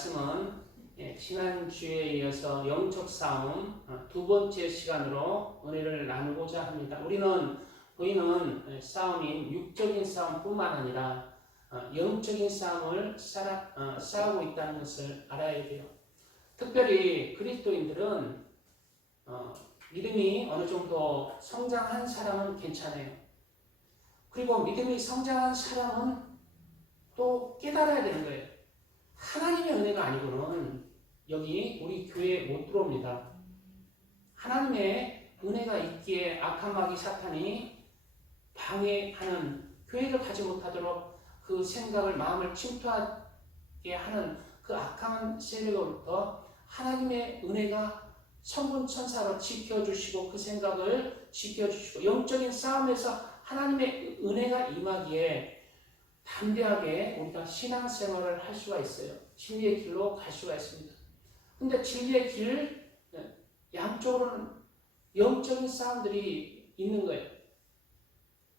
말씀은 지난주에 이어서 영적 싸움 두 번째 시간으로 은혜를 나누고자 합니다. 우리는 보이는 싸움인 육적인 싸움뿐만 아니라 영적인 싸움을 싸우고 있다는 것을 알아야 돼요. 특별히 그리스도인들은 믿음이 어느 정도 성장한 사람은 괜찮아요. 그리고 믿음이 성장한 사람은 또 깨달아야 되는 거예요. 하나님의 은혜가 아니고는 여기 우리 교회에 못 들어옵니다. 하나님의 은혜가 있기에 악한 마귀 사탄이 방해하는, 교회를 가지 못하도록 그 생각을, 마음을 침투하게 하는 그 악한 세력으로부터 하나님의 은혜가 성군 천사로 지켜주시고 그 생각을 지켜주시고 영적인 싸움에서 하나님의 은혜가 임하기에 담대하게 우리가 신앙생활을 할 수가 있어요. 진리의 길로 갈 수가 있습니다. 근데 진리의 길 양쪽으로는 영적인 싸움들이 있는 거예요.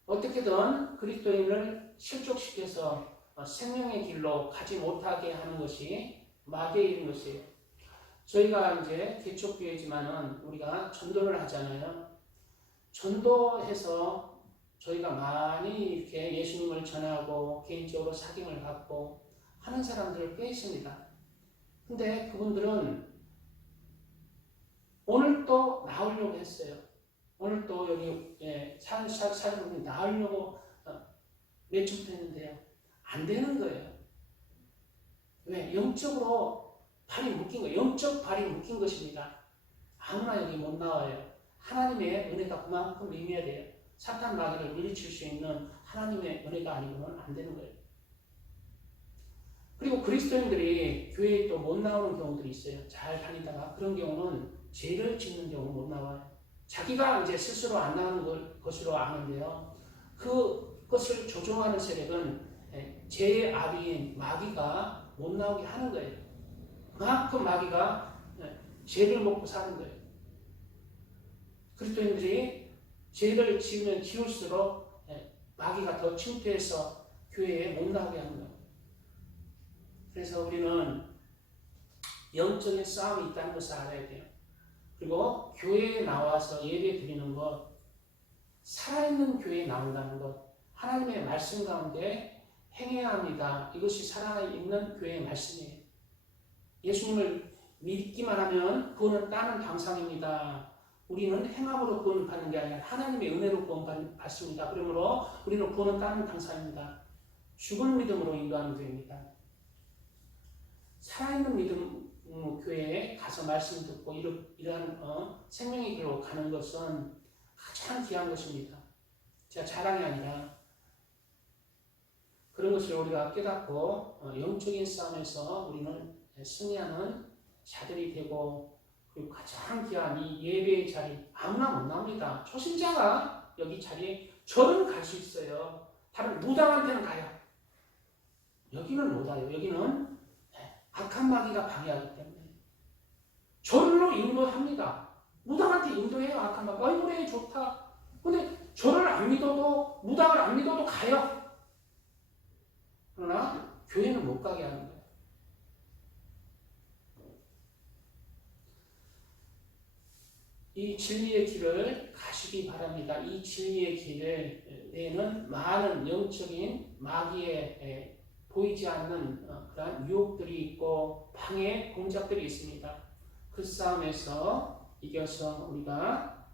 어떻게든 그리스도인을 실족시켜서 생명의 길로 가지 못하게 하는 것이 마귀의 일인 것이에요. 저희가 이제 개척교회지만은 우리가 전도를 하잖아요. 전도해서 저희가 많이 이렇게 예수님을 전하고 개인적으로 사귐을 갖고 하는 사람들 꽤 있습니다. 근데 그분들은 오늘 또 나오려고 했어요. 오늘 또 여기 사람들이 나오려고 몇 주부터 했는데요. 안 되는 거예요. 왜? 영적으로 발이 묶인 거예요. 영적 발이 묶인 것입니다. 아무나 여기 못 나와요. 하나님의 은혜가 그만큼 임해야 돼요. 사탄 마귀를 물리칠 수 있는 하나님의 은혜가 아니고는 안 되는 거예요. 그리고 그리스도인들이 교회에 또 못 나오는 경우들이 있어요. 잘 다니다가 그런 경우는 죄를 짓는 경우 못 나와요. 자기가 이제 스스로 안 나오는 것으로 아는데요. 그것을 조종하는 세력은 죄의 아비인 마귀가 못 나오게 하는 거예요. 그만큼 마귀가 죄를 먹고 사는 거예요. 그리스도인들이 죄를 지으면 지을수록 마귀가 더 침투해서 교회에 못 나오게 하는 거예요. 그래서 우리는 영적인 싸움이 있다는 것을 알아야 돼요. 그리고 교회에 나와서 예배 드리는 것, 살아있는 교회에 나온다는 것, 하나님의 말씀 가운데 행해야 합니다. 이것이 살아있는 교회의 말씀이에요. 예수님을 믿기만 하면 구원은 따는 당상입니다. 우리는 행함으로 구원을 받는 게 아니라 하나님의 은혜로 구원 받습니다. 그러므로 우리는 구원은 따는 당사입니다. 죽은 믿음으로 인도하는 교회입니다. 살아있는 믿음 교회에 가서 말씀 듣고 이러한 생명의 길로 가는 것은 가장 귀한 것입니다. 제가 자랑이 아니라 그런 것을 우리가 깨닫고 영적인 싸움에서 우리는 승리하는 자들이 되고, 그리고 가장 귀한 이 예배의 자리 아무나 못 나옵니다. 초신자가 여기 자리에 절은 갈 수 있어요. 다른 무당한테는 가요. 여기는 못 와요. 여기는 악한 마귀가 방해하기 때문에 절로 인도합니다. 무당한테 인도해요. 악한 마귀. 그래 좋다. 근데 절을 안 믿어도, 무당을 안 믿어도 가요. 그러나 교회는 못 가게 하는 거예요. 이 진리의 길을 가시기 바랍니다. 이 진리의 길 내에는 많은 영적인 마귀의 보이지 않는 그러한 유혹들이 있고 방해 공작들이 있습니다. 그 싸움에서 이겨서 우리가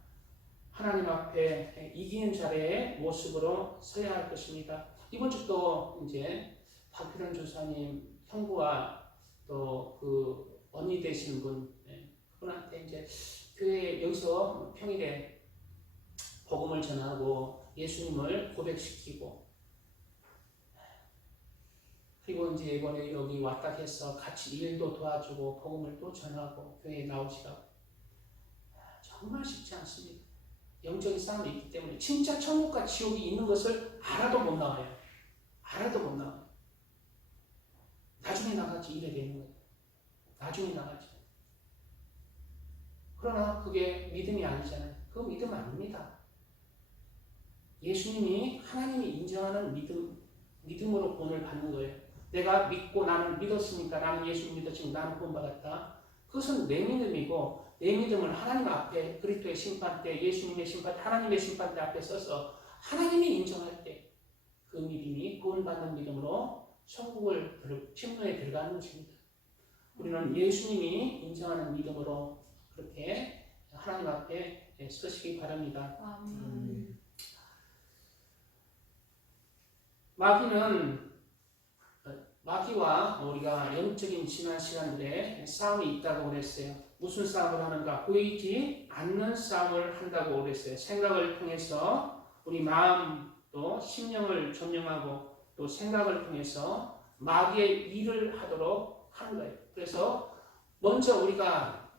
하나님 앞에 이기는 자의 모습으로 서야 할 것입니다. 이번 주도 이제 박필원 조사님 형부와 또 그 언니 되시는 분, 그분한테 이제 교회 여기서 평일에 복음을 전하고 예수님을 고백시키고, 그리고 이제 이번에 여기 왔다 해서 같이 일도 도와주고 복음을 또 전하고 교회에 나오시라고. 정말 쉽지 않습니다. 영적인 싸움이 있기 때문에 진짜 천국과 지옥이 있는 것을 알아도 못 나와요. 알아도 못 나와요. 나중에 나가지 이래 되는 거예요. 나중에 나가지. 그러나 그게 믿음이 아니잖아요. 그거 믿음 아닙니다. 예수님이 하나님이 인정하는 믿음으로 구원을 받는 거예요. 내가 믿고 나는 믿었으니까 나는 예수 믿었으니까 나는 구원받았다. 그것은 내 믿음이고 내 믿음을 하나님 앞에 그리스도의 심판 때 예수님의 심판 하나님의 심판 때 앞에 서서 하나님이 인정할 때 그 믿음이 구원받는 믿음으로 천국을 침노에 들어가는 것입니다. 우리는 예수님이 인정하는 믿음으로 그렇게 하나님 앞에 서시기 바랍니다. 아멘. 마귀와 우리가 영적인 지난 시간들에 싸움이 있다고 그랬어요. 무슨 싸움을 하는가? 보이지 않는 싸움을 한다고 그랬어요. 생각을 통해서 우리 마음도 심령을 점령하고 또 생각을 통해서 마귀의 일을 하도록 하는 거예요. 그래서 먼저 우리가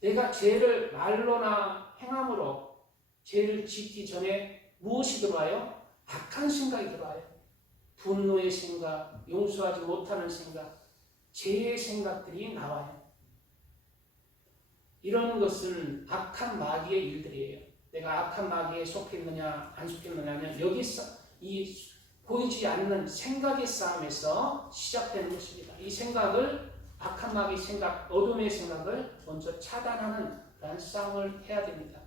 내가 죄를 말로나 행함으로 죄를 짓기 전에 무엇이 들어와요? 악한 생각이 들어와요. 분노의 생각, 용서하지 못하는 생각, 죄의 생각들이 나와요. 이런 것은 악한 마귀의 일들이에요. 내가 악한 마귀에 속했느냐 안 속했느냐는 여기서 이 보이지 않는 생각의 싸움에서 시작되는 것입니다. 이 생각을 악한 마귀 생각, 어둠의 생각을 먼저 차단하는 그런 싸움을 해야 됩니다.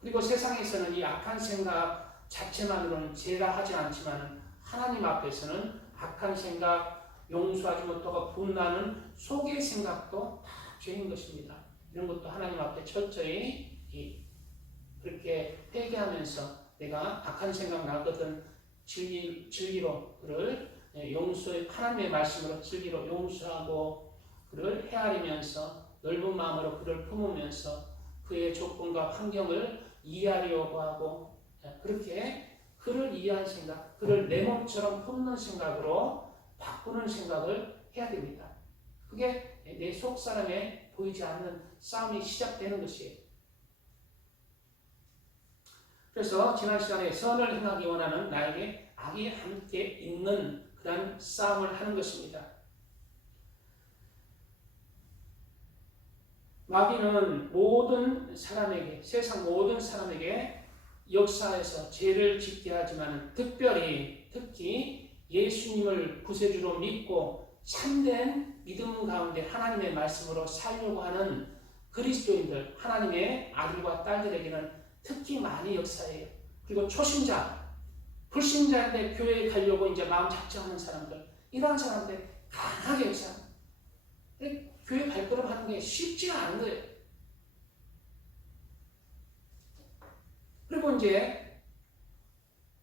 그리고 세상에서는 이 악한 생각 자체만으로는 죄라 하지 않지만 하나님 앞에서는 악한 생각, 용서하지 못하고 분노하는 속의 생각도 다 죄인 것입니다. 이런 것도 하나님 앞에 철저히 그렇게 회개하면서 내가 악한 생각 나거든 진리로 그를 하나님의 말씀으로 진리로 용서하고 그를 헤아리면서 넓은 마음으로 그를 품으면서 그의 조건과 환경을 이해하려고 하고 그렇게 그를 이해한 생각, 그를 내 몸처럼 품는 생각으로 바꾸는 생각을 해야 됩니다. 그게 내 속 사람에 보이지 않는 싸움이 시작되는 것이에요. 그래서 지난 시간에 선을 행하기 원하는 나에게 악이 함께 있는 그런 싸움을 하는 것입니다. 마귀는 모든 사람에게, 세상 모든 사람에게 역사에서 죄를 짓게 하지만 특히 예수님을 구세주로 믿고 참된 믿음 가운데 하나님의 말씀으로 살려고 하는 그리스도인들, 하나님의 아들과 딸들에게는 특히 많이 역사해요. 그리고 초신자, 불신자인데 교회에 가려고 이제 마음 작정하는 사람들, 이런 사람들 강하게 역사합니다. 교회 발걸음 하는 게 쉽지가 않은 거예요. 그리고 이제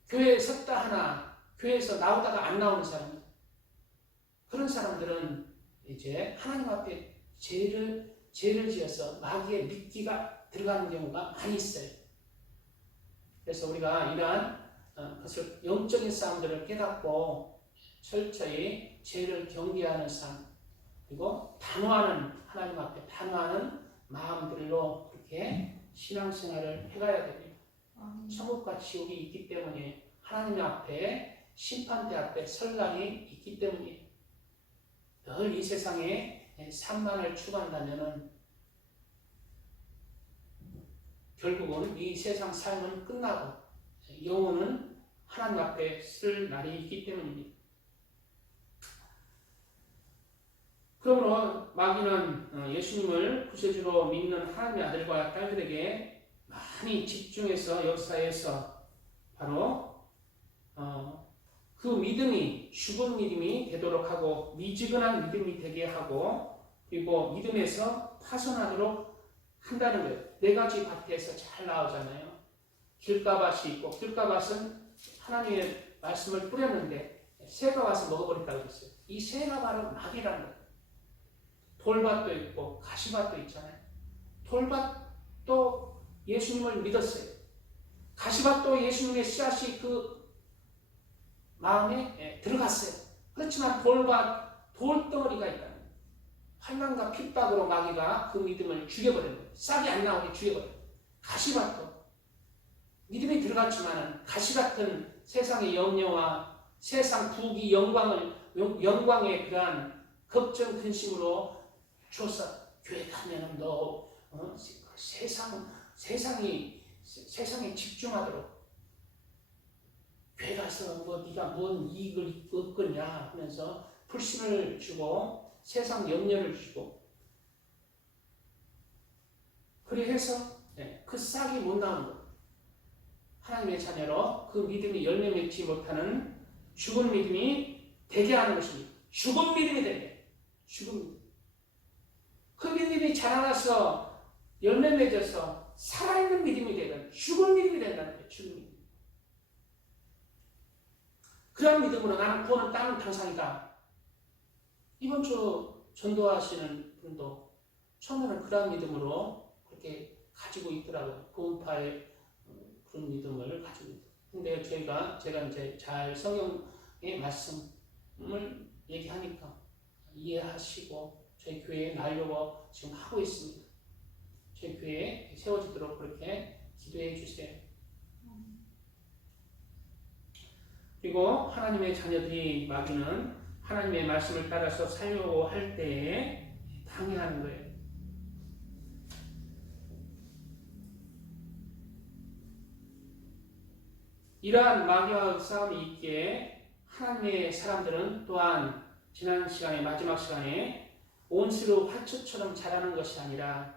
교회에 섰다 하나, 교회에서 나오다가 안 나오는 사람들, 그런 사람들은 이제 하나님 앞에 죄를 지어서 마귀의 미끼가 들어가는 경우가 많이 있어요. 그래서 우리가 이러한 것을 영적인 싸움들을 깨닫고 철저히 죄를 경계하는 삶, 그리고 하나님 앞에 단호하는 마음들로 그렇게 신앙생활을 해가야 됩니다. 천국과 지옥이 있기 때문에 하나님 앞에 심판대 앞에 설 날이 있기 때문에 늘 이 세상에 산만을 추구한다면 결국은 이 세상 삶은 끝나고 영혼은 하나님 앞에 쓸 날이 있기 때문입니다. 그러므로 마귀는 예수님을 구세주로 믿는 하나님의 아들과 딸들에게 많이 집중해서 역사해서 바로 그 믿음이 죽은 믿음이 되도록 하고 미지근한 믿음이 되게 하고 그리고 믿음에서 파손하도록 한다는 거예요. 네 가지 밭에서 잘 나오잖아요. 길가밭이 있고 길가밭은 하나님의 말씀을 뿌렸는데 새가 와서 먹어버렸다고 했어요. 이 새가 바로 마귀라는 거예요. 돌밭도 있고 가시밭도 있잖아요. 돌밭도 예수님을 믿었어요. 가시밭도 예수님의 씨앗이 그 마음에 들어갔어요. 그렇지만 돌덩어리가 있다. 환난과 핍박으로 마귀가 그 믿음을 죽여버리는 거예요. 싹이 안 나오게 죽여버려요. 가시밭도 믿음이 들어갔지만 가시 같은 세상의 염려와 세상 부귀 영광의 그러한 걱정 근심으로 줘서 교회 가면은 너 세상에 집중하도록 교회 가서 뭐 네가 뭔 이익을 얻겠냐 하면서 불신을 주고 세상 염려를 주고 그리 해서 그 싹이 못 나오는 거예요. 하나님의 자녀로 그 믿음이 열매 맺지 못하는 죽은 믿음이 되게 하는 것입니다. 죽은 믿음이 되게. 죽은 믿음. 그 믿음이 자라나서 열매 맺어서 살아있는 믿음이 되는 죽은 믿음이 된다는 거예요. 죽은 믿음. 그런 믿음으로 나는 구원을 따는 당상이다. 이번 주 전도하시는 분도 처음에는 그런 믿음으로 그렇게 가지고 있더라고요. 구원파의 그런 믿음을 가지고 있어요. 근데 제가 이제 잘 성경의 말씀을 얘기하니까 이해하시고 저희 교회에 나려고 지금 하고 있습니다. 저희 교회에 세워지도록 그렇게 기도해 주세요. 그리고 하나님의 자녀들이 마귀는 하나님의 말씀을 따라서 살려고 할 때에 방해하는 거예요. 이러한 마귀와 싸움이 있기에 하나님의 사람들은 또한 지난 시간에 마지막 시간에 온수로 화초처럼 자라는 것이 아니라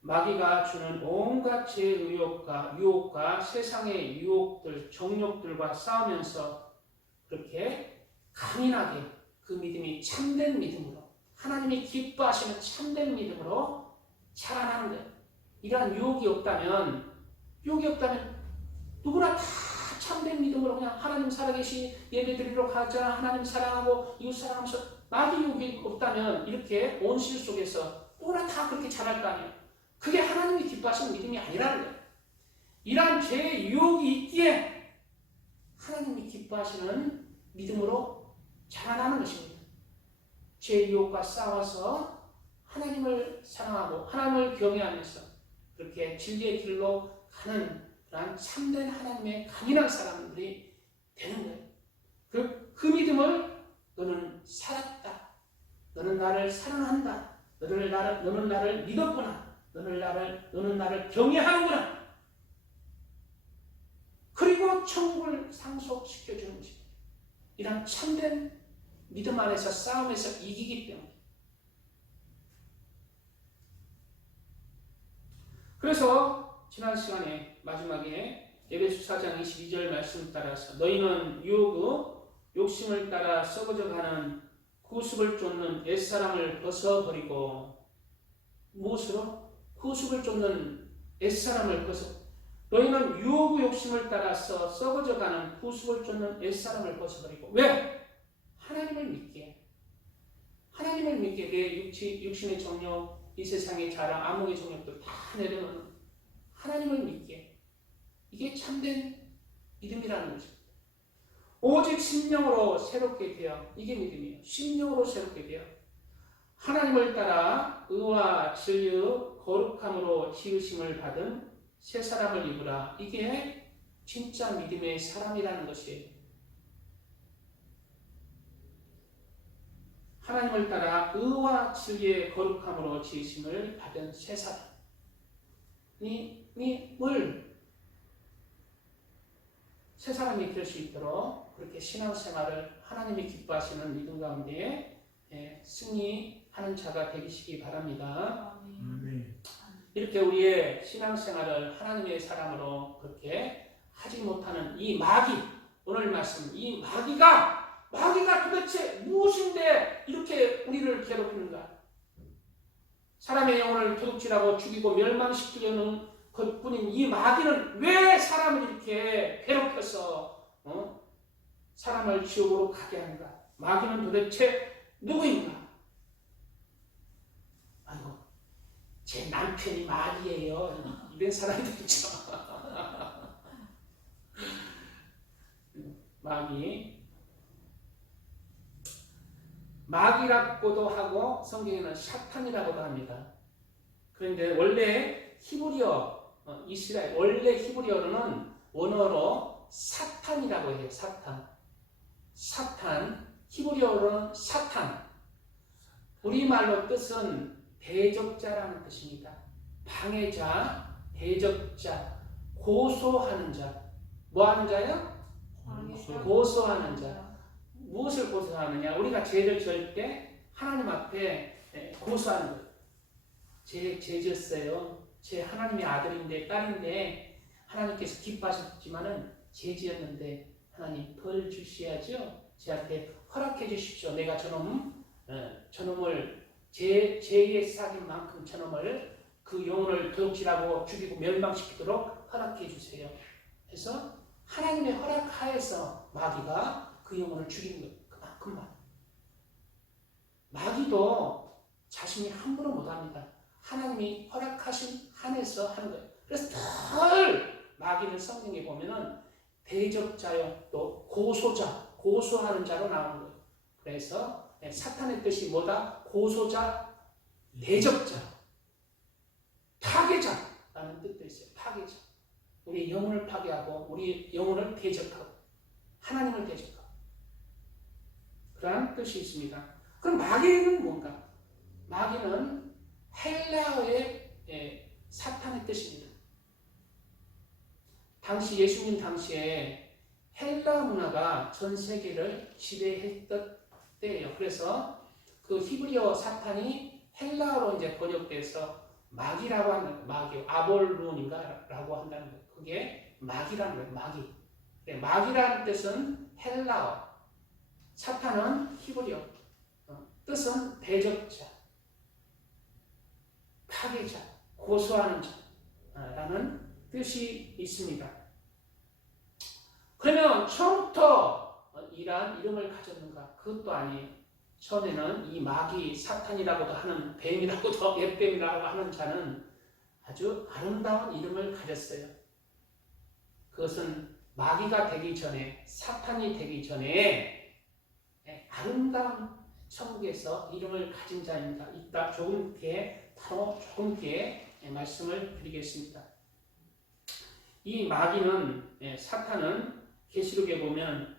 마귀가 주는 온갖 죄의 유혹과 세상의 유혹들, 정욕들과 싸우면서 그렇게 강인하게 그 믿음이 참된 믿음으로 하나님이 기뻐하시는 참된 믿음으로 자라나는 거예요. 이러한 유혹이 없다면 누구나 다 참된 믿음으로 그냥 하나님 살아계시 예배드리러 가자, 하나님 사랑하고 이웃 사랑하면서 마귀 유혹이 없다면 이렇게 온실 속에서 누구나 다 그렇게 자랄 거 아니에요. 그게 하나님이 기뻐하시는 믿음이 아니라는 거예요. 이러한 죄의 유혹이 있기에 하나님이 기뻐하시는 믿음으로 자라나는 것입니다. 죄의 유혹과 싸워서 하나님을 사랑하고 하나님을 경외하면서 그렇게 진리의 길로 가는 그런 참된 하나님의 강인한 사람들이 되는 거예요. 그 믿음을 너는 살았다. 너는 나를 사랑한다. 너는 나를 믿었구나. 너는 나를 경외하는구나. 그리고 천국을 상속시켜주는 것. 이런 참된 믿음 안에서 싸움에서 이기기 때문에. 그래서 지난 시간에 마지막에 에베소 4장 22절 말씀 따라서 너희는 욕심을 따라 썩어져가는 구습을 쫓는 옛사람을 벗어버리고 무엇으로? 구습을 쫓는 옛사람을 너희는 욕심을 따라서 썩어져가는 구습을 쫓는 옛사람을 벗어버리고 왜? 하나님을 믿게 내 육신의 정욕, 이 세상의 자랑, 암흑의 정욕들 다 내려놓는 하나님을 믿게. 이게 참된 믿음이라는 거죠. 오직 심령으로 새롭게 되어, 이게 믿음이에요. 심령으로 새롭게 되어 하나님을 따라 의와 진리의 거룩함으로 지으심을 받은 새 사람을 입으라. 이게 진짜 믿음의 사람이라는 것이에요. 하나님을 따라 의와 진리의 거룩함으로 지으심을 받은 새 사람. 새 사람이 될 수 있도록 그렇게 신앙생활을 하나님이 기뻐하시는 믿음 가운데 승리하는 자가 되시기 바랍니다. 아멘. 이렇게 우리의 신앙생활을 하나님의 사람으로 그렇게 하지 못하는 이 마귀, 오늘 말씀, 이 마귀가 도대체 무엇인데 이렇게 우리를 괴롭히는가? 사람의 영혼을 도둑질하고 죽이고 멸망시키려는 것뿐인 이 마귀는 왜 사람을 이렇게 괴롭혀서 사람을 지옥으로 가게 하는가? 마귀는 도대체 누구인가? 아이고, 제 남편이 마귀예요. 이런 사람들 있죠. 마귀라고도 하고 성경에는 샤탄이라고도 합니다. 그런데 원래 히브리어 이스라엘 원래 히브리어로는 원어로 사탄이라고 해요. 사탄 히브리어로는 사탄. 우리말로 뜻은 대적자라는 뜻입니다. 방해자, 대적자, 고소하는 자. 뭐 하는 자요? 고소하는 자. 무엇을 고소하느냐? 우리가 죄를 지을 때 하나님 앞에 고소하는 거예요. 죄 지었어요. 제 하나님의 아들인데 딸인데 하나님께서 기뻐하셨지만은 죄 지었는데 하나님 벌 주셔야죠. 제한테 허락해 주십시오. 내가 저놈을 죄의 삭인 만큼 저놈을 그 영혼을 도둑질하고 죽이고 멸망시키도록 허락해 주세요. 그래서 하나님의 허락하에서 마귀가 그 영혼을 죽인 거예요. 그만큼만. 마귀도 자신이 함부로 못합니다. 하나님이 허락하신 한에서 하는 거예요. 그래서 늘 마귀는 성경에 보면은 대적자요, 또 고소자, 고소하는 자로 나오는 거예요. 그래서 사탄의 뜻이 뭐다? 고소자, 대적자, 파괴자라는 뜻도 있어요. 파괴자. 우리 영혼을 파괴하고 우리 영혼을 대적하고 하나님을 대적하고 그러한 뜻이 있습니다. 그럼 마귀는 뭔가? 마귀는 헬라어의 사탄의 뜻입니다. 당시 예수님 당시에 헬라 문화가 전 세계를 지배했던 때예요. 그래서 그 히브리어 사탄이 헬라어로 이제 번역돼서 마귀라고 하는 마귀, 아볼룬인가라고 한다는 거예요. 그게 마귀라는 거예요. 마귀. 마귀라는 뜻은 헬라어, 사탄은 히브리어, 뜻은 대적자, 파괴자, 고소하는 자라는 뜻이 있습니다. 그러면 처음부터 이러한 이름을 가졌는가? 그것도 아니에요. 처음에는 이 마귀, 사탄이라고도 하는 뱀이라고도 옅뱀이라고 하는 자는 아주 아름다운 이름을 가졌어요. 그것은 마귀가 되기 전에, 사탄이 되기 전에 아름다운 천국에서 이름을 가진 자입니다. 이따 조금 뒤에 말씀을 드리겠습니다. 이 마귀는, 사탄은 계시록에 보면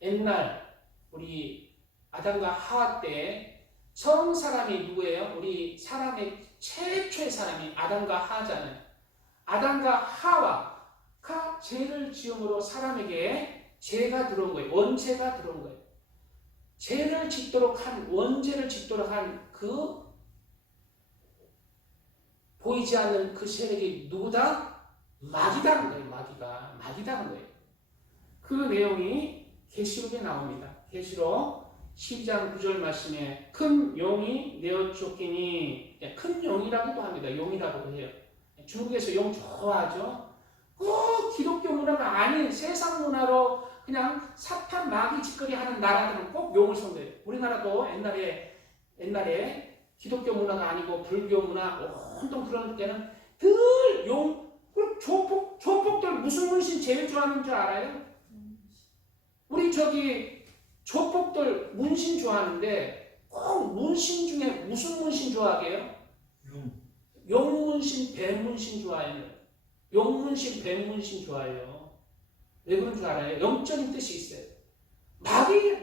옛날 우리 아담과 하와 때 처음 사람이 누구예요? 우리 사람의 최초의 사람이 아담과 하와잖아요. 아담과 하와가 죄를 지음으로 사람에게 죄가 들어온 거예요. 원죄가 들어온 거예요. 죄를 짓도록 한, 원죄를 짓도록 한 그 보이지 않는 그 세력이 누구다? 마귀다는 거예요. 마귀다는 거예요. 그 내용이 계시록에 나옵니다. 계시록 12장 9절 말씀에 큰 용이 내어 쫓기니, 큰 용이라고도 합니다. 용이라고도 해요. 중국에서 용 좋아하죠. 기독교 문화가 아닌 세상 문화로 그냥 사탄 마귀 짓거리 하는 나라들은 꼭 용을 섬겨요. 우리나라도 옛날에 기독교 문화가 아니고 불교 문화 온통 그런 때는 늘 용, 조폭들 무슨 문신 제일 좋아하는 줄 알아요? 우리 조폭들 문신 좋아하는데 꼭 문신 중에 무슨 문신 좋아하게요? 용문신, 뱀문신 좋아해요. 용문신, 뱀문신 좋아해요. 왜 그런 줄 알아요? 영적인 뜻이 있어요. 마귀가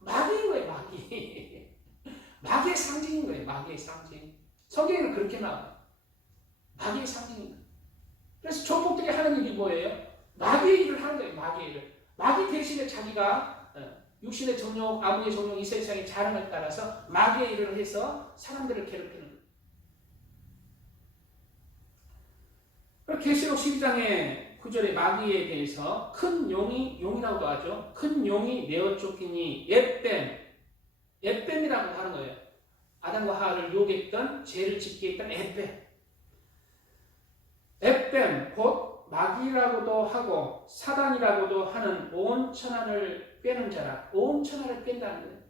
마귀인 거예요. 마귀. 마귀의 상징인 거예요. 마귀의 상징. 성경에는 그렇게 나와요. 마귀의 상징인 거예요. 그래서 조폭들이 하는 일이 뭐예요? 마귀의 일을 하는 거예요. 마귀의 일을. 마귀 대신에 자기가 육신의 정욕, 아무의 정욕, 이 세상의 자랑을 따라서 마귀의 일을 해서 사람들을 괴롭히는 거예요. 계시록 12장의 9절의 마귀에 대해서 큰 용이라고도 하죠. 큰 용이 내어 쫓기니 옅뱀이라고 하는 거예요. 아담과 하와를 유혹했던, 죄를 짓게 했던 옅뱀, 곧 마귀라고도 하고 사단이라고도 하는 온 천하를 꿰는 자라. 온 천하를 깬다는 거예요.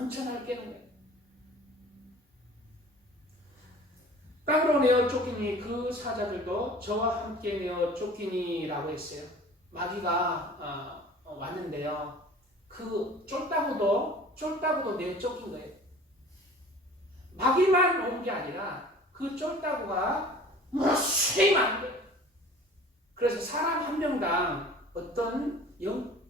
온 천하를 깨는 거예요. 땅으로 내어 쫓기니 그 사자들도 저와 함께 내어 쫓기니라고 했어요. 마귀가 왔는데요. 그 쫄다구도 내어 쫓긴 거예요. 마귀만 온 게 아니라 그 쫄다구가 무수히 많은 거예요. 그래서 사람 한 명당 어떤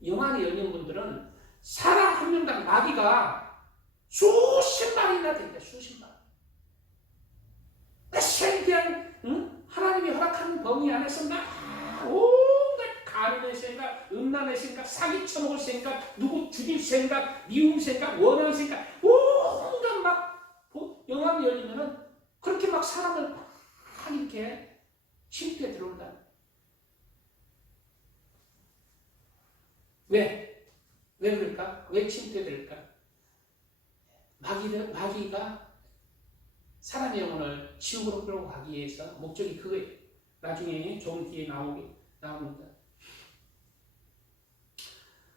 영안이 열린 분들은 사람 한 명당 마귀가 수십 마리나 됩니다. 수십 마리. 그냥 하나님이 허락한 범위 안에서 막 온갖 간음의 생각, 음란의 생각, 사기 쳐먹을 생각, 누구 죽일 생각, 미움 생각, 원한 생각, 온갖 막 영암이 열리면은 그렇게 막 사람을 막 이렇게 침투에 들어온다. 왜? 왜 그럴까? 왜 침투에 들을까? 마귀가 사람의 영혼을 지옥으로 끌고 가기 위해서 목적이 그거예요. 나중에 좀 뒤에 나옵니다.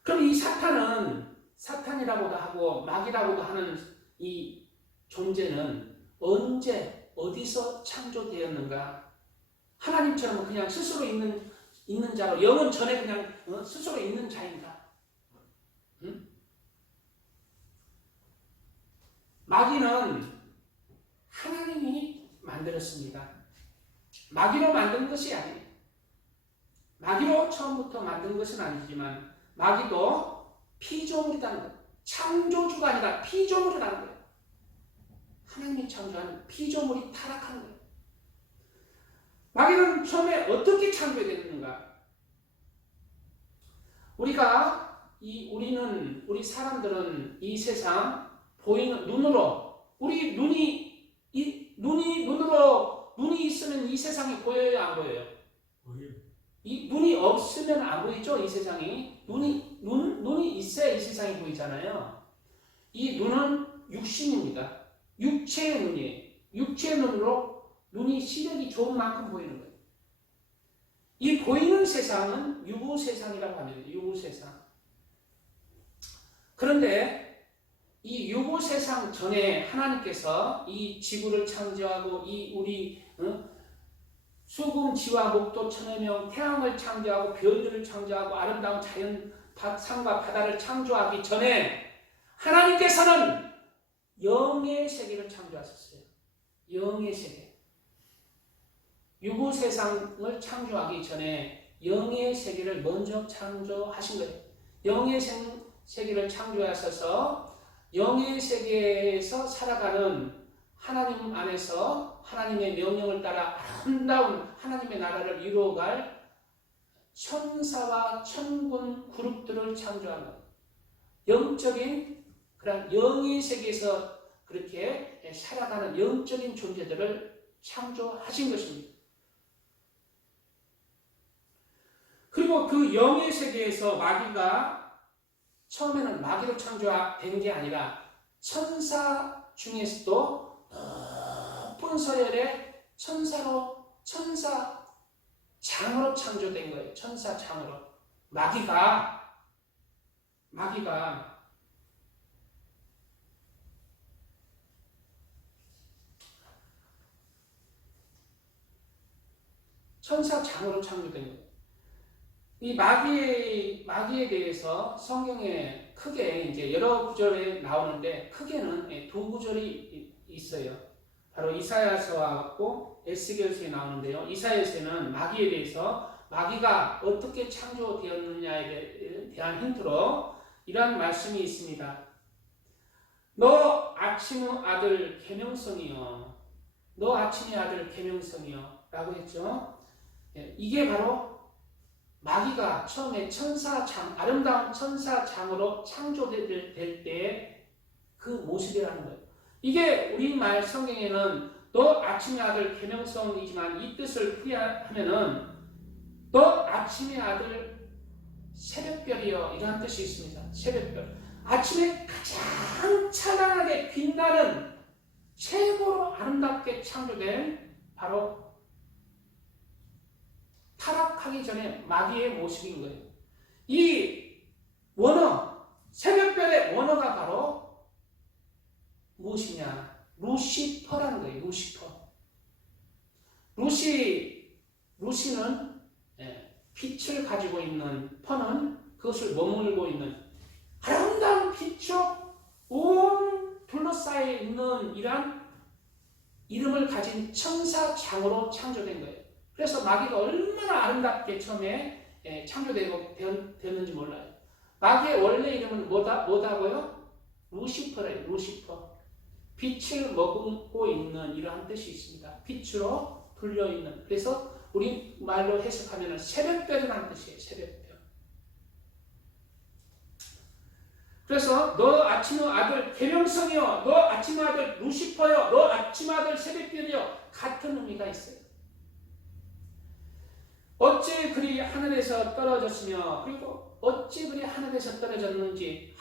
그럼 이 사탄이라고도 하고 마귀라고도 하는 이 존재는 언제 어디서 창조되었는가? 하나님처럼 그냥 스스로 있는 자로 영은 전에 그냥 스스로 있는 자인가? 응? 마귀는 하나님이 만들었습니다. 마귀로 만든 것이 아니에요. 마귀로 처음부터 만든 것은 아니지만 마귀도 피조물이라는 거예요. 창조주가 아니라 피조물이라는 거예요. 하나님이 창조한 피조물이 타락한 거예요. 마귀는 처음에 어떻게 창조됐는가? 우리 사람들은 이 세상 보이는 눈으로 눈이 있으면 이 세상이 보여요, 안 보여요? 이 눈이 없으면 안 보이죠, 이 세상이. 눈이 있어야 이 세상이 보이잖아요. 이 눈은 육신입니다. 육체의 눈이에요. 육체의 눈으로 눈이 시력이 좋은 만큼 보이는 거예요. 이 보이는 세상은 유부 세상이라고 합니다. 유부 세상. 그런데 이 유부 세상 전에 하나님께서 이 지구를 창조하고 우리 수금, 지와, 목도, 천여 명, 태양을 창조하고 별들을 창조하고 아름다운 자연, 산과 바다를 창조하기 전에 하나님께서는 영의 세계를 창조하셨어요. 영의 세계. 유부 세상을 창조하기 전에 영의 세계를 먼저 창조하신 거예요. 영의 세계를 창조하셔서 영의 세계에서 살아가는 하나님 안에서 하나님의 명령을 따라 아름다운 하나님의 나라를 이루어갈 천사와 천군 그룹들을 창조한 것. 영적인 그런 영의 세계에서 그렇게 살아가는 영적인 존재들을 창조하신 것입니다. 그리고 그 영의 세계에서 마귀가 처음에는 마귀로 창조된 게 아니라 천사 중에서도 높은 서열의 천사장으로 창조된 거예요. 천사장으로. 마귀가 천사장으로 창조된 거예요. 이 마귀에 대해서 성경에 크게 이제 여러 구절에 나오는데 크게는 두 구절이 있어요. 바로 이사야서하고 에스겔서에 나오는데요. 이사야서는 마귀에 대해서 마귀가 어떻게 창조되었느냐에 대한 힌트로 이러한 말씀이 있습니다. 너 아침의 아들 계명성이여, 너 아침의 아들 계명성이여 라고 했죠. 이게 바로 마귀가 처음에 아름다운 천사장으로 창조될 때의 그 모습이라는 거예요. 이게 우리말 성경에는 너 아침의 아들 계명성이지만 이 뜻을 풀이하면은 너 아침의 아들 새벽별이여 이런 뜻이 있습니다. 새벽별. 아침에 가장 찬란하게 빛나는 최고로 아름답게 창조된 바로 타락하기 전에 마귀의 모습인 거예요. 이 새벽별의 원어가 바로 무엇이냐? 루시퍼라는 거예요. 루시는 빛을 가지고 있는, 퍼는 그것을 머물고 있는 아름다운 빛으로 온 둘러싸여 있는 이러한 이름을 가진 천사장으로 창조된 거예요. 그래서 마귀가 얼마나 아름답게 처음에 창조되었는지 몰라요. 마귀의 원래 이름은 뭐다고요? 루시퍼래요. 루시퍼. 빛을 머금고 있는 이러한 뜻이 있습니다. 빛으로 불려있는. 그래서 우리 말로 해석하면 새벽별이라는 뜻이에요. 새벽별. 그래서 너 아침의 아들 계명성이여, 너 아침의 아들 루시퍼여, 너 아침의 아들 새벽별이여, 같은 의미가 있어요. 어찌 그리 하늘에서 떨어졌으며, 그리고 어찌 그리 하늘에서 떨어졌는지,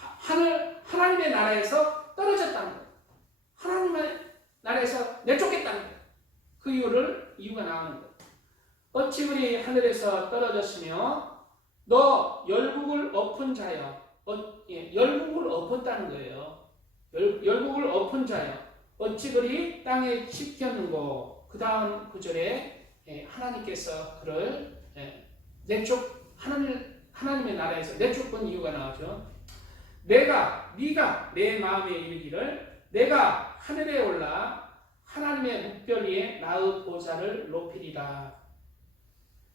하나님의 나라에서 떨어졌다는 거예요. 하나님의 나라에서 내쫓겠다는 거예요. 그 이유가 나오는 거예요. 어찌 그리 하늘에서 떨어졌으며 너 열국을 엎은 자여, 열국을 엎었다는 거예요. 열국을 엎은 자여, 어찌 그리 땅에 씹혔는고. 그 다음 구절에 하나님께서 그를 하나님의 나라에서 내쫓은 이유가 나오죠. 네가 내 마음에 이르기를 내가 하늘에 올라 하나님의 묵별 위에 나의 보좌를 높이리라.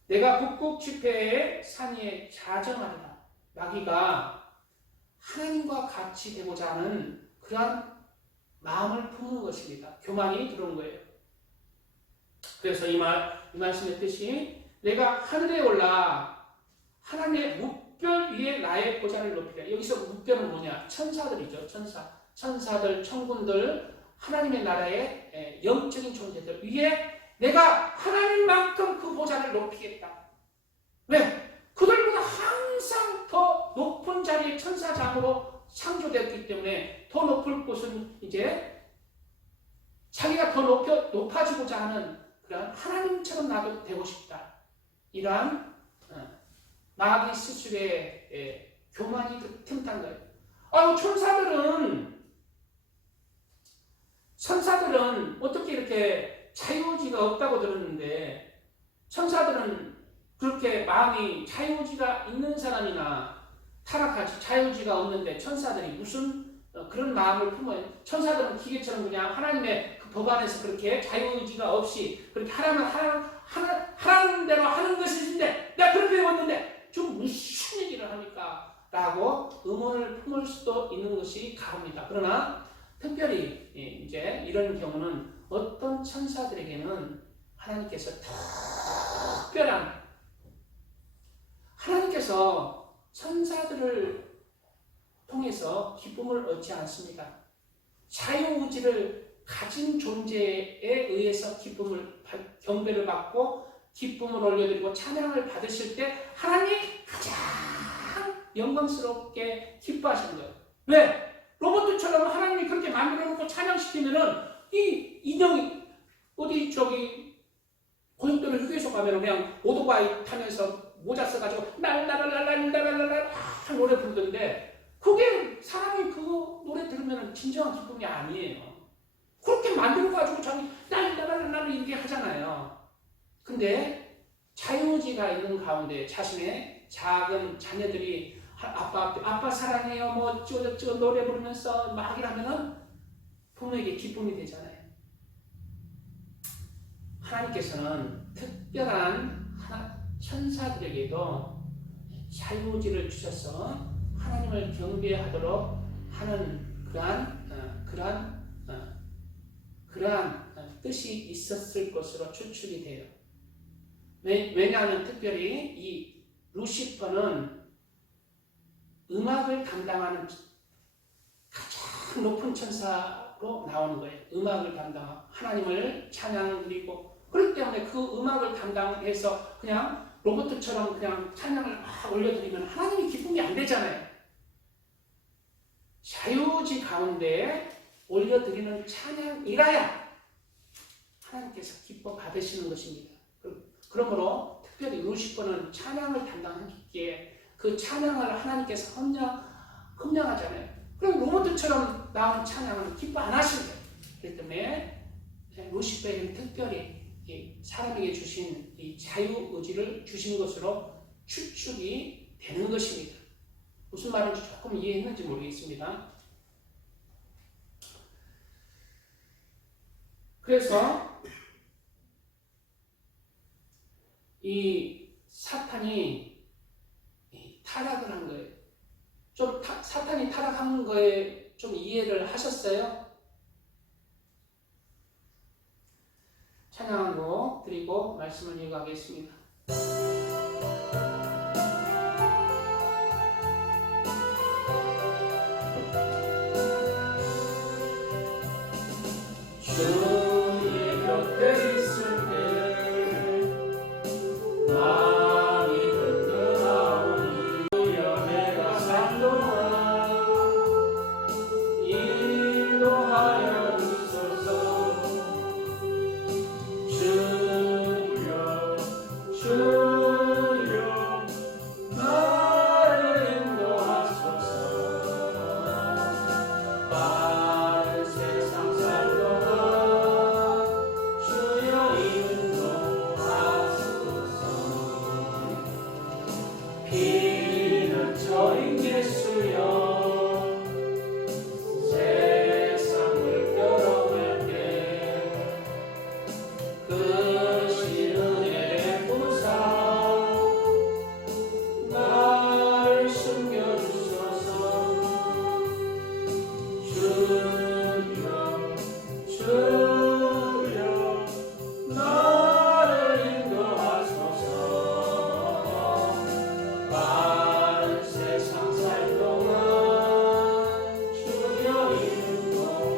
내가 북극 지폐의 산 위에 자정하리라. 마귀가 하나님과 같이 되고자 하는 그러한 마음을 품는 것입니다. 교만이 들어온 거예요. 그래서 이 말씀의 뜻이 내가 하늘에 올라 하나님의 묵별 위에 나의 보좌를 높이라. 여기서 묵별은 뭐냐? 천사들이죠. 천사들, 천군들, 하나님의 나라의 영적인 존재들 위에 내가 하나님만큼 그 보좌를 높이겠다. 왜? 그들보다 항상 더 높은 자리의 천사장으로 창조되었기 때문에 더 높을 곳은 이제 자기가 더 높아지고자 하는 그런 하나님처럼 나도 되고 싶다. 이러한 마귀 스스로의 교만이 틈탄 거예요. 천사들은 어떻게 이렇게 자유의지가 없다고 들었는데, 천사들은 그렇게 마음이 자유의지가 있는 사람이나 타락하지 자유의지가 없는데 천사들이 무슨 그런 마음을 품어요? 천사들은 기계처럼 그냥 하나님의 그 법 안에서 그렇게 자유의지가 없이 그렇게 하라는 대로 하는 것인데 내가 그렇게 배웠는데 좀 무슨 얘기를 합니까? 라고 의문을 품을 수도 있는 것이 가릅니다. 그러나 특별히 이제 이런 경우는 어떤 천사들에게는 하나님께서 특별한, 하나님께서 천사들을 통해서 기쁨을 얻지 않습니다. 자유의지를 가진 존재에 의해서 경배를 받고 기쁨을 올려드리고 찬양을 받으실 때 하나님이 가장 영광스럽게 기뻐하시는 거예요. 왜? 로봇처럼 하나님이 그렇게 만들어놓고 찬양시키면은 이 인형이 고속도로 휴게소 가면 그냥 오토바이 타면서 모자 써가지고 랄랄랄랄랄랄랄랄 노래 부르던데, 그게 사람이 그 노래 들으면 진정한 기쁨이 아니에요. 그렇게 만들어가지고 자기 랄랄랄랄 이렇게 하잖아요. 근데 자유의지가 있는 가운데 자신의 작은 자녀들이 아빠 사랑해요 뭐 어쩌고저쩌고 노래 부르면서 막 이러면은 부모에게 기쁨이 되잖아요. 하나님께서는 특별한 천사들에게도 자유의지를 주셔서 하나님을 경배하도록 하는 그러한 뜻이 있었을 것으로 추측이 돼요. 왜냐하면 특별히 이 루시퍼는 음악을 담당하는 가장 높은 천사로 나오는 거예요. 음악을 담당하고 하나님을 찬양드리고, 그렇기 때문에 그 음악을 담당해서 그냥 로봇처럼 그냥 찬양을 막 올려드리면 하나님이 기쁨이 안 되잖아요. 자유의지 가운데 올려드리는 찬양이라야 하나님께서 기뻐 받으시는 것입니다. 그러므로 특별히 루시퍼는 찬양을 담당하기에 그 찬양을 하나님께서 흠량하잖아요. 그럼 로봇처럼 나오는 찬양은 기뻐 안 하신대요. 그렇기 때문에 루시퍼에게는 특별히 사람에게 주신 이 자유의지를 주신 것으로 추측이 되는 것입니다. 무슨 말인지 조금 이해했는지 모르겠습니다. 그래서 이 사탄이 타락을 한 거예요. 좀 사탄이 타락한 거에 좀 이해를 하셨어요? 찬양한 곡 드리고 말씀을 이어가겠습니다. 주의 곁에 있을 때 마음이 든든하오니 주여 내가 산 동안 인도하여 주소서. 주여 주여 나를 인도하소서. 빠른 세상 살 동안 주여 인도하소서. 피는 저인 예수여 세상을 결혼할 때 그 은혜 부사 나를 숨겨주소서. 주여 주여 나를 인도하소서. 빠른 세상 살 동안 주여 인도하소서.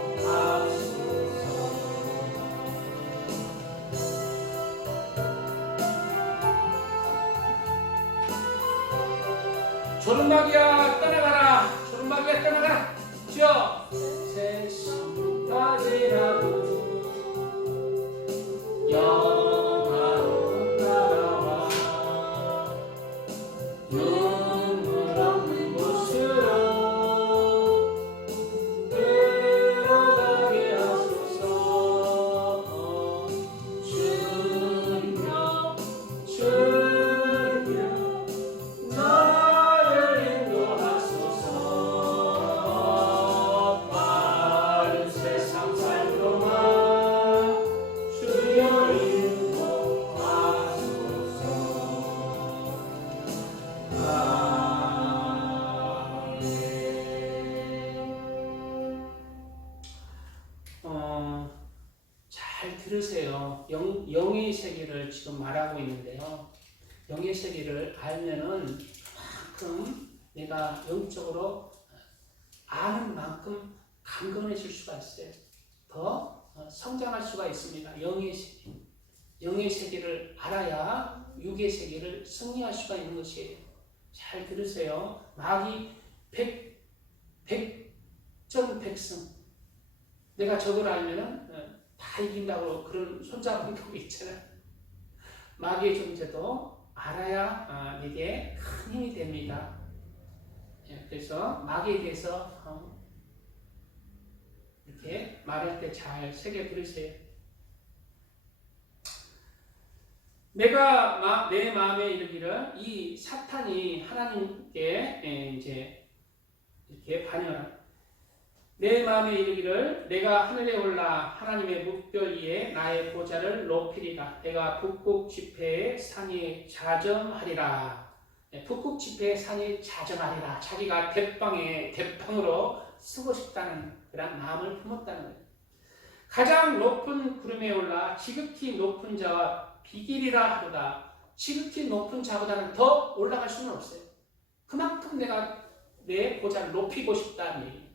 조르마귀야 떠나가라. 조르마귀야 떠나가라. 주여 세상까지라도 영화로운 나라와 눈물 없는 곳으로 들어가게 하소서. 주여 주여 나를 인도하소서. 빠른 세상 살 동안 주여 인도하소서. 잘 들으세요. 영의 세계를 지금 말하고 있는데요. 영의 세계를 알면은 그만큼 내가 영적으로 아는 만큼 강건해질 수가 있어요. 더 성장할 수가 있습니다. 영의 세계. 영의 세계를 알아야 육의 세계를 승리할 수가 있는 것이에요. 잘 들으세요. 마귀 백전백승. 내가 저걸 알면은 다 이긴다고 그런 손잡은 거 있잖아요. 마귀의 존재도 알아야 내게 큰 힘이 됩니다. 그래서 마귀에 대해서 이렇게 말할 때 잘 새겨 들으세요. 내가 내 마음에 이르기를 이 사탄이 하나님께 이제 이렇게 반역을 내 마음에 이르기를 내가 하늘에 올라 하나님의 묵별 위에 나의 보좌를 높이리라. 내가 북극 지폐의 산이 자정하리라. 북극 지폐의 산이 자정하리라. 자기가 대빵으로 쓰고 싶다는 그런 마음을 품었다는 거예요. 가장 높은 구름에 올라 지극히 높은 자와 비길이라 하도다. 지극히 높은 자보다는 더 올라갈 수는 없어요. 그만큼 내가 내 보좌를 높이고 싶다는 얘기예요.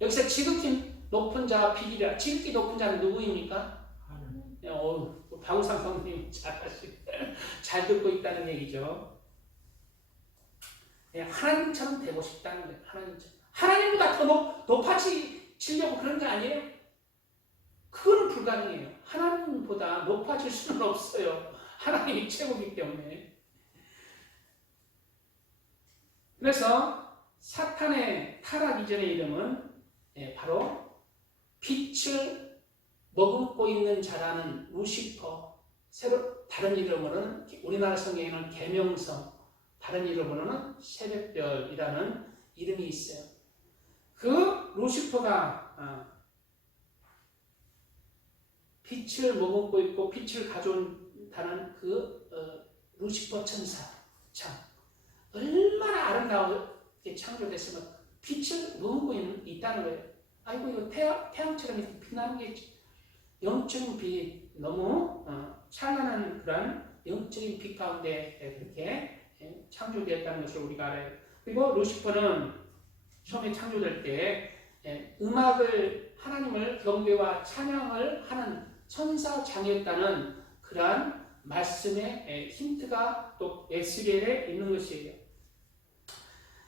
여기서 지극히 높은 자와 비길이라. 지극히 높은 자는 누구입니까? 방우상 성님 잘 듣고 있다는 얘기죠. 하나님처럼 되고 싶다는 거예요. 하나님보다 더 높아지려고 그런 게 아니에요. 그건 불가능해요. 하나님보다 높아질 수는 없어요. 하나님이 최고이기 때문에. 그래서 사탄의 타락 이전의 이름은 바로 빛을 머금고 있는 자라는 루시퍼, 다른 이름으로는 우리나라 성경에는 계명성, 다른 이름으로는 새벽별이라는 이름이 있어요. 그 루시퍼가 빛을 머금고 있고 빛을 가져온다는 그 루시퍼 천사, 참 얼마나 아름다우게 창조됐으면 빛을 머금고 있다는 거예요. 아이고 이거 태양처럼 이렇게 빛나는 게 영적인 빛, 너무 찬란한 그런 영적인 빛 가운데 그렇게 창조되었다는 것을 우리가 알아요. 그리고 루시퍼는 처음에 창조될 때 음악을 하나님을 경배와 찬양을 하는 천사장이었다는 그러한 말씀의 힌트가 또 에스겔에 있는 것이에요.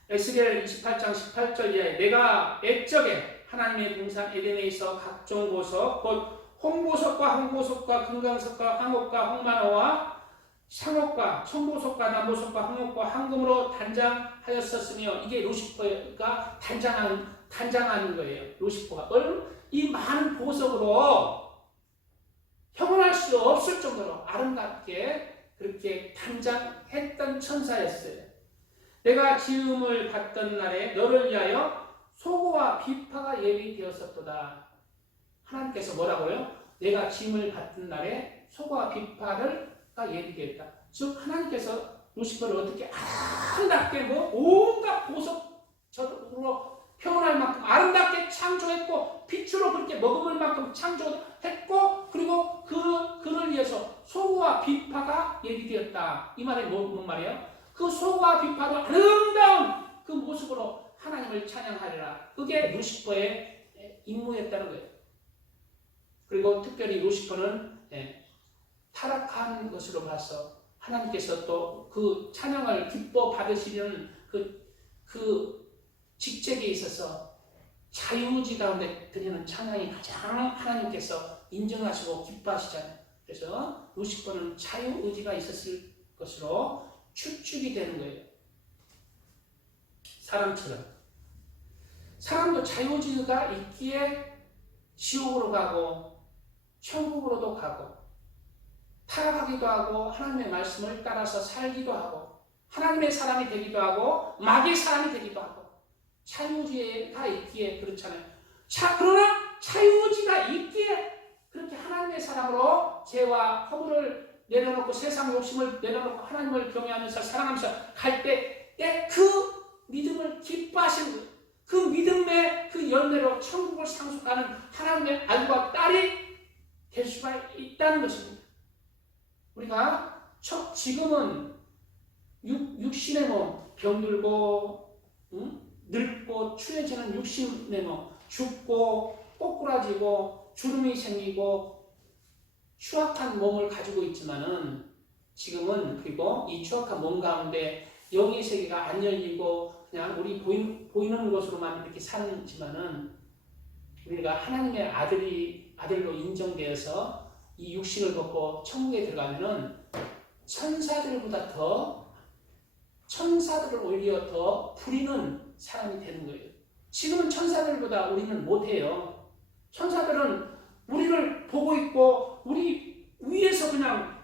에스겔 28장 18절 이하에 내가 옛적에 하나님의 동산 에덴에 있어 각종 보석 곧 홍보석과 홍보석과 금강석과 황옥과 홍만호와 상옥과 청보석과 남보석과 황옥과 황금으로 단장하였었으며 이게 루시퍼가 단장하는 거예요. 루시퍼가 이 많은 보석으로 형언할 수 없을 정도로 아름답게 그렇게 단장했던 천사였어요. 내가 지음을 받던 날에 너를 위하여 소고와 비파가 예비되었었도다. 하나님께서 뭐라고요? 내가 지음을 받던 날에 소고와 비파가 예비되었다. 즉 하나님께서 루시퍼를 어떻게 아름답게 온갖 보석으로 표현할 만큼 아름답게 창조했고 빛으로 그렇게 머금을 만큼 창조했고 그리고 그를 위해서 소고와 비파가 예비되었다. 이 말이 뭔 말이에요? 그 소고와 비파도 아름다운 그 모습으로 하나님을 찬양하리라. 그게 루시퍼의 임무였다는 거예요. 그리고 특별히 루시퍼는 타락한 것으로 봐서 하나님께서 또 그 찬양을 기뻐 받으시는 그 직책에 있어서 자유의지 가운데 드리는 찬양이 가장 하나님께서 인정하시고 기뻐하시잖아요. 그래서 루시퍼는 자유의지가 있었을 것으로 추측이 되는 거예요. 사람처럼. 사람도 자유의지가 있기에 지옥으로 가고 천국으로도 가고 타락하기도 하고 하나님의 말씀을 따라서 살기도 하고 하나님의 사람이 되기도 하고 마귀의 사람이 되기도 하고 자유의지가 있기에 그렇잖아요. 그러나 자유의지가 있기에 그렇게 하나님의 사람으로 죄와 허물을 내려놓고 세상 욕심을 내려놓고 하나님을 경외하면서 사랑하면서 갈 때에 그 믿음을 기뻐하시는 거예요. 그 믿음의 그 열매로 천국을 상속하는 하나님의 아들과 딸이 될 수가 있다는 것입니다. 우리가 지금은 육신의 몸, 병들고 늙고 추해지는 육신의 몸, 죽고 꼬꾸라지고 주름이 생기고 추악한 몸을 가지고 있지만은 지금은 그리고 이 추악한 몸 가운데 영의 세계가 안 열리고 그냥 우리 보이는 것으로만 이렇게 사는지만은 우리가 하나님의 아들로 인정되어서 이 육신을 벗고 천국에 들어가면은 천사들을 오히려 더 부리는 사람이 되는 거예요. 지금은 천사들보다 우리는 못해요. 천사들은 우리를 보고 있고 우리 위에서 그냥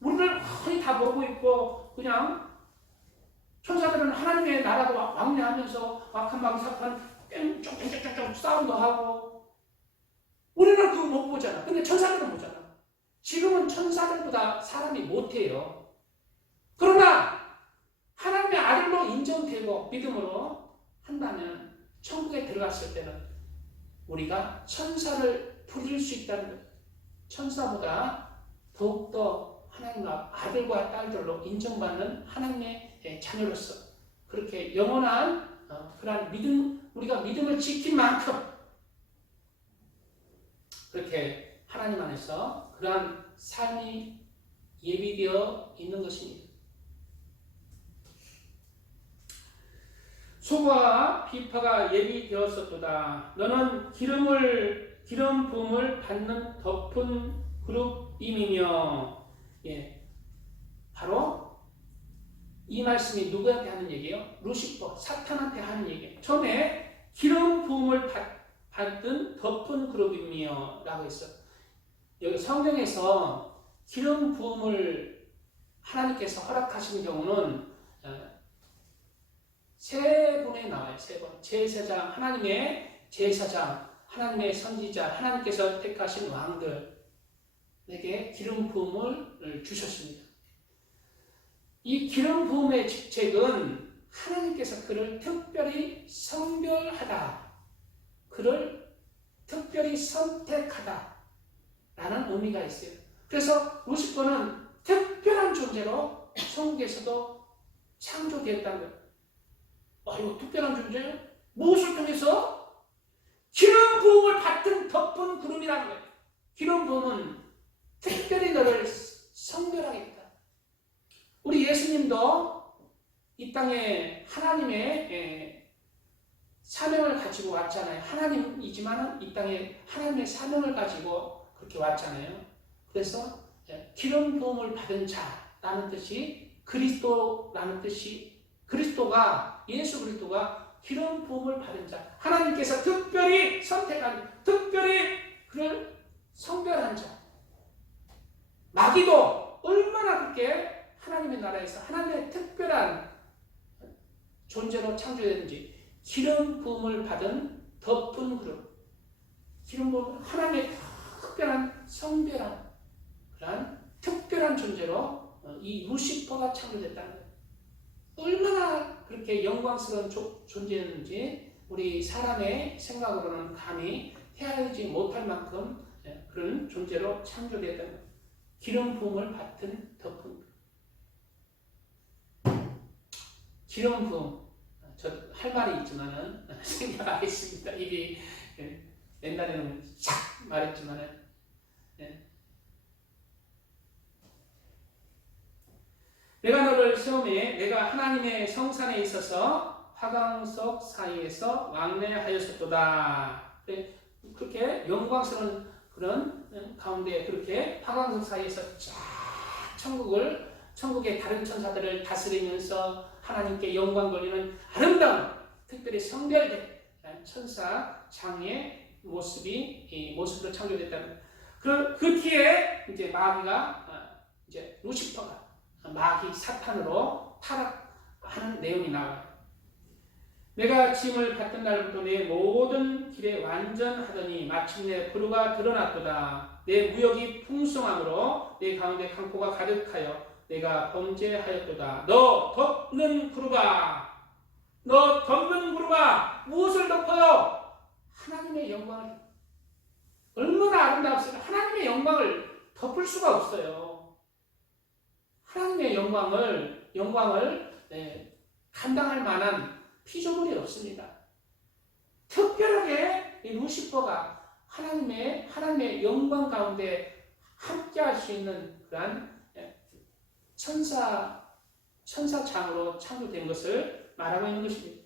우리를 거의 다 보고 있고 그냥 천사들은 하나님의 나라도 왕래하면서 막한방사판 쫑쫑쫑쫑 싸움도 하고 우리는 그거 못 보잖아. 근데 천사들은 보잖아. 지금은 천사들보다 사람이 못해요. 그러나 하나님의 아들로 인정되고 믿음으로 한다면 천국에 들어갔을 때는 우리가 천사를 부릴 수 있다는 거예요. 천사보다 더욱더 하나님의 아들과 딸들로 인정받는 하나님의 자녀로서 그렇게 영원한 그러한 믿음, 우리가 믿음을 지킨 만큼 그렇게 하나님 안에서 그러한 삶이 예비되어 있는 것입니다. 소고와 비파가 예비되었었도다. 너는 기름 부음을 받는 덮은 그룹임이며, 바로 이 말씀이 누구한테 하는 얘기예요? 루시퍼, 사탄한테 하는 얘기예요. 처음에 기름 부음을 받은 덮은 그룹임이여 라고 했어요. 여기 성경에서 기름 부음을 하나님께서 허락하신 경우는 세 분에 나와요. 세 분. 제사장, 하나님의 제사장, 하나님의 선지자, 하나님께서 택하신 왕들에게 기름 부음을 주셨습니다. 이 기름 부음의 직책은 하나님께서 그를 특별히 선별하다. 그를 특별히 선택하다 라는 의미가 있어요. 그래서 루시퍼는 특별한 존재로 천국에서도 창조되었다는 거예요. 이거 특별한 존재예요? 무엇을 통해서? 기름 부음을 받은 덮은 구름이라는 거예요. 기름 부음은 특별히 너를 성별하게 했다. 우리 예수님도 이 땅에 하나님의 사명을 가지고 왔잖아요. 하나님이지만 이 땅에 하나님의 사명을 가지고 그렇게 왔잖아요. 그래서 기름 부음을 받은 자라는 뜻이 그리스도라는 뜻이, 그리스도가, 예수 그리스도가 기름 부음을 받은 자, 하나님께서 특별히 선택한, 특별히 그를 성별한 자. 마귀도 얼마나 그렇게 하나님의 나라에서 하나님의 특별한 존재로 창조됐는지, 기름 부음을 받은 덮은 그룹, 기름 부음, 하나님의 특별한 성별한 그런 특별한 존재로 이 루시퍼가 창조됐다는 거예요. 얼마나 그렇게 영광스러운 존재였는지 우리 사람의 생각으로는 감히 헤아리지 못할 만큼 그런 존재로 창조됐다는 거예요. 기름 부음을 받은 덮은 기름 부음. 저 할 말이 있지만은 생략하겠습니다. 입이 옛날에는 싹 말했지만은 내가 너를 시험에 내가 하나님의 성산에 있어서 화강석 사이에서 왕래하였었도다. 그렇게 영광스러운 그런 가운데 그렇게 화강석 사이에서 쫙 천국의 다른 천사들을 다스리면서 하나님께 영광 돌리는 아름다운 특별히 성별된 천사 장의 모습으로 창조됐다는 그 뒤에 이제 마귀가 이제 루시퍼가 마귀 사탄으로 타락하는 내용이 나와요. 내가 짐을 받던 날부터 내 모든 길에 완전하더니 마침내 부르가 드러났도다. 내 무역이 풍성함으로 내 가운데 강포가 가득하여 내가 범죄하였도다. 너 덮는 구루바, 너 덮는 구루바, 무엇을 덮어요? 하나님의 영광을. 얼마나 아름답습니까? 하나님의 영광을 덮을 수가 없어요. 하나님의 영광을 감당할 만한 피조물이 없습니다. 특별하게 이 루시퍼가 하나님의 영광 가운데 함께할 수 있는 그러한 천사장으로 창조된 것을 말하고 있는 것입니다.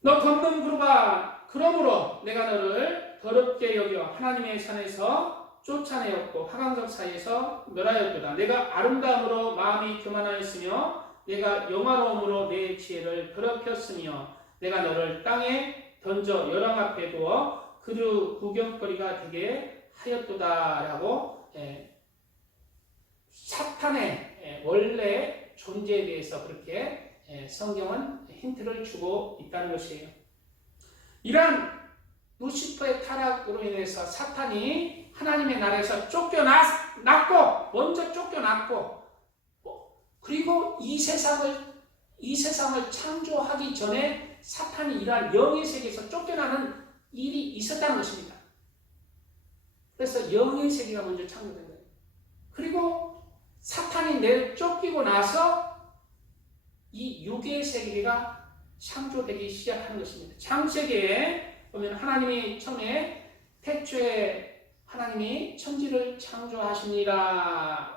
너 덮는 구루바, 그러므로 내가 너를 더럽게 여겨 하나님의 산에서 쫓아내었고 화강석 사이에서 멸하였도다. 내가 아름다움으로 마음이 교만하였으며 내가 영화로움으로 내 지혜를 더럽혔으며 내가 너를 땅에 던져 열왕 앞에 두어 그들 구경거리가 되게 하였도다라고 사탄의 원래 존재에 대해서 그렇게 성경은 힌트를 주고 있다는 것이에요. 이러한 루시퍼의 타락으로 인해서 사탄이 하나님의 나라에서 먼저 쫓겨났고 그리고 이 세상을 창조하기 전에 사탄이 이러한 영의 세계에서 쫓겨나는 일이 있었다는 것입니다. 그래서 영의 세계가 먼저 창조된 거예요. 그리고 사탄이 쫓기고 나서 이 육의 세계가 창조되기 시작하는 것입니다. 창세기에 보면 하나님이 처음에 태초에 하나님이 천지를 창조하십니다.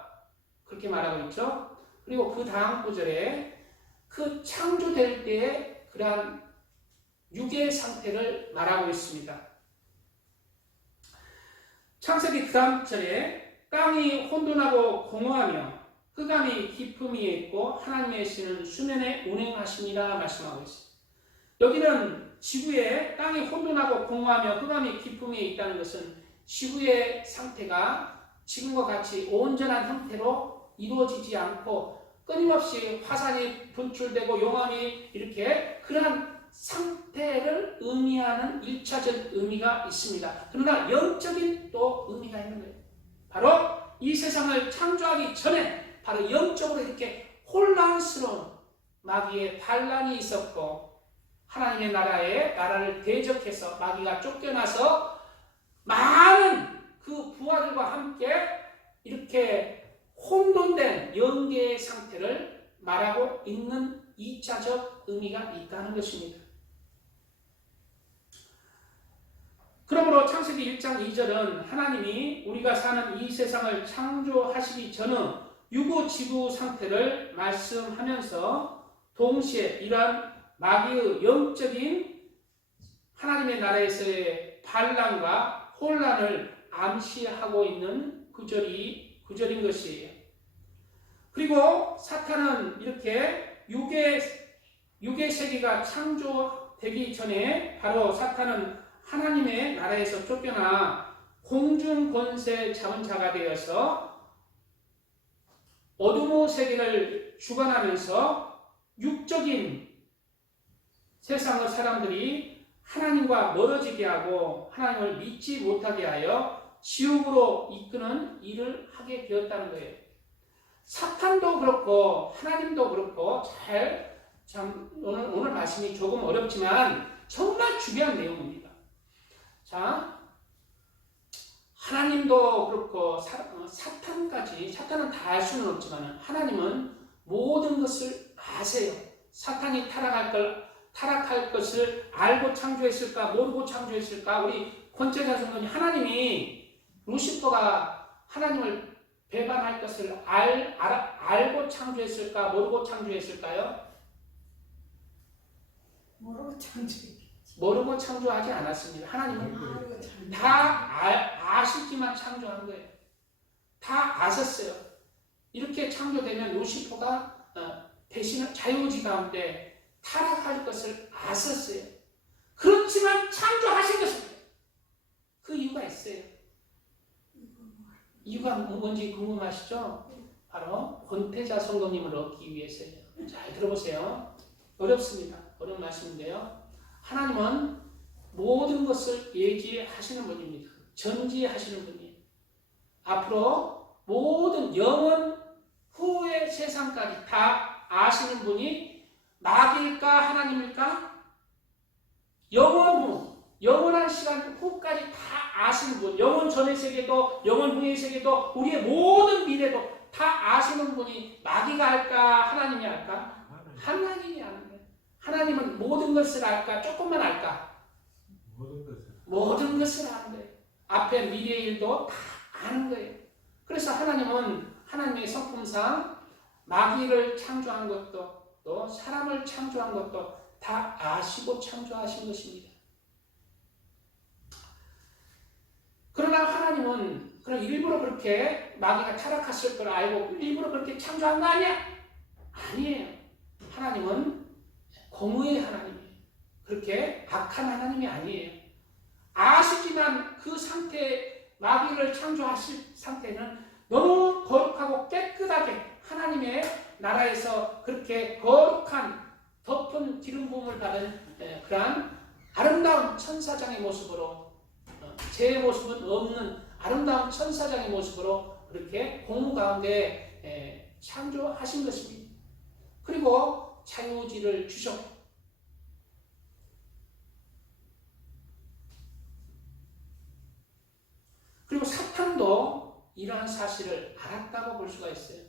그렇게 말하고 있죠. 그리고 그 다음 구절에 그 창조될 때의 그러한 육의 상태를 말하고 있습니다. 창세기 그 다음 절에 땅이 혼돈하고 공허하며 흑암이 깊음이 있고 하나님의 신은 수면에 운행하십니다 말씀하고 있습니다. 여기는 지구에 땅이 혼돈하고 공허하며 흑암이 깊음이 있다는 것은 지구의 상태가 지금과 같이 온전한 형태로 이루어지지 않고 끊임없이 화산이 분출되고 용암이 이렇게 그러한 상태를 의미하는 1차적 의미가 있습니다. 그러나 영적인 또 의미가 있는 거예요. 바로 이 세상을 창조하기 전에 바로 영적으로 이렇게 혼란스러운 마귀의 반란이 있었고 하나님의 나라를 대적해서 마귀가 쫓겨나서 많은 그 부하들과 함께 이렇게 혼돈된 영계의 상태를 말하고 있는 2차적 의미가 있다는 것입니다. 그러므로 창세기 1장 2절은 하나님이 우리가 사는 이 세상을 창조하시기 전의 유구지구 상태를 말씀하면서 동시에 이러한 마귀의 영적인 하나님의 나라에서의 반란과 혼란을 암시하고 있는 구절인 것이에요. 그리고 사탄은 이렇게 육의 세계가 창조되기 전에 바로 사탄은 하나님의 나라에서 쫓겨나 공중 권세 잡은 자가 되어서 어둠의 세계를 주관하면서 육적인 세상의 사람들이 하나님과 멀어지게 하고 하나님을 믿지 못하게 하여 지옥으로 이끄는 일을 하게 되었다는 거예요. 사탄도 그렇고 하나님도 그렇고 오늘 말씀이 조금 어렵지만 정말 중요한 내용입니다. 자, 하나님도 그렇고 사탄은 다 알 수는 없지만 하나님은 모든 것을 아세요. 사탄이 타락할 것을 알고 창조했을까 모르고 창조했을까? 우리 권태자 성도님, 하나님이 루시퍼가 하나님을 배반할 것을 알고 창조했을까 모르고 창조했을까요? 모르고 창조하지 않았습니다. 하나님은 다 아시지만 창조한 거예요. 다 아셨어요. 이렇게 창조되면 루시퍼가 자유의지 가운데 타락할 것을 아셨어요. 그렇지만 창조하신 것입니다. 그 이유가 있어요. 이유가 뭔지 궁금하시죠? 바로 권태자 성도님을 얻기 위해서예요. 잘 들어보세요. 어렵습니다. 어려운 말씀인데요. 하나님은 모든 것을 예지하시는 분입니다. 전지하시는 분이에요. 앞으로 모든 영원 후의 세상까지 다 아시는 분이 마귀일까 하나님일까? 영원 후, 영원한 시간 후까지 다 아시는 분, 영원 전의 세계도 영원 후의 세계도 우리의 모든 미래도 다 아시는 분이 마귀가 할까 하나님이 할까? 하나님이 하는 거예요. 하나님은 모든 것을 알까? 조금만 알까? 모든 것을 아는 거예요. 앞에 미래의 일도 다 아는 거예요. 그래서 하나님은 하나님의 성품상 마귀를 창조한 것도 또 사람을 창조한 것도 다 아시고 창조하신 것입니다. 그러나 하나님은 그럼 일부러 그렇게 마귀가 타락했을 걸 알고 일부러 그렇게 창조한 거 아니야? 아니에요. 하나님은 공의의 하나님이에요. 그렇게 악한 하나님이 아니에요. 아시지만 그 상태, 마귀를 창조하실 상태는 너무 거룩하고 깨끗하게 하나님의 나라에서 그렇게 거룩한 덮은 기름 부음을 받은 그러한 아름다운 천사장의 모습으로, 제 모습은 없는 아름다운 천사장의 모습으로 그렇게 공무 가운데 창조하신 것입니다. 그리고 자유의지를 주셨고, 그리고 사탄도 이러한 사실을 알았다고 볼 수가 있어요.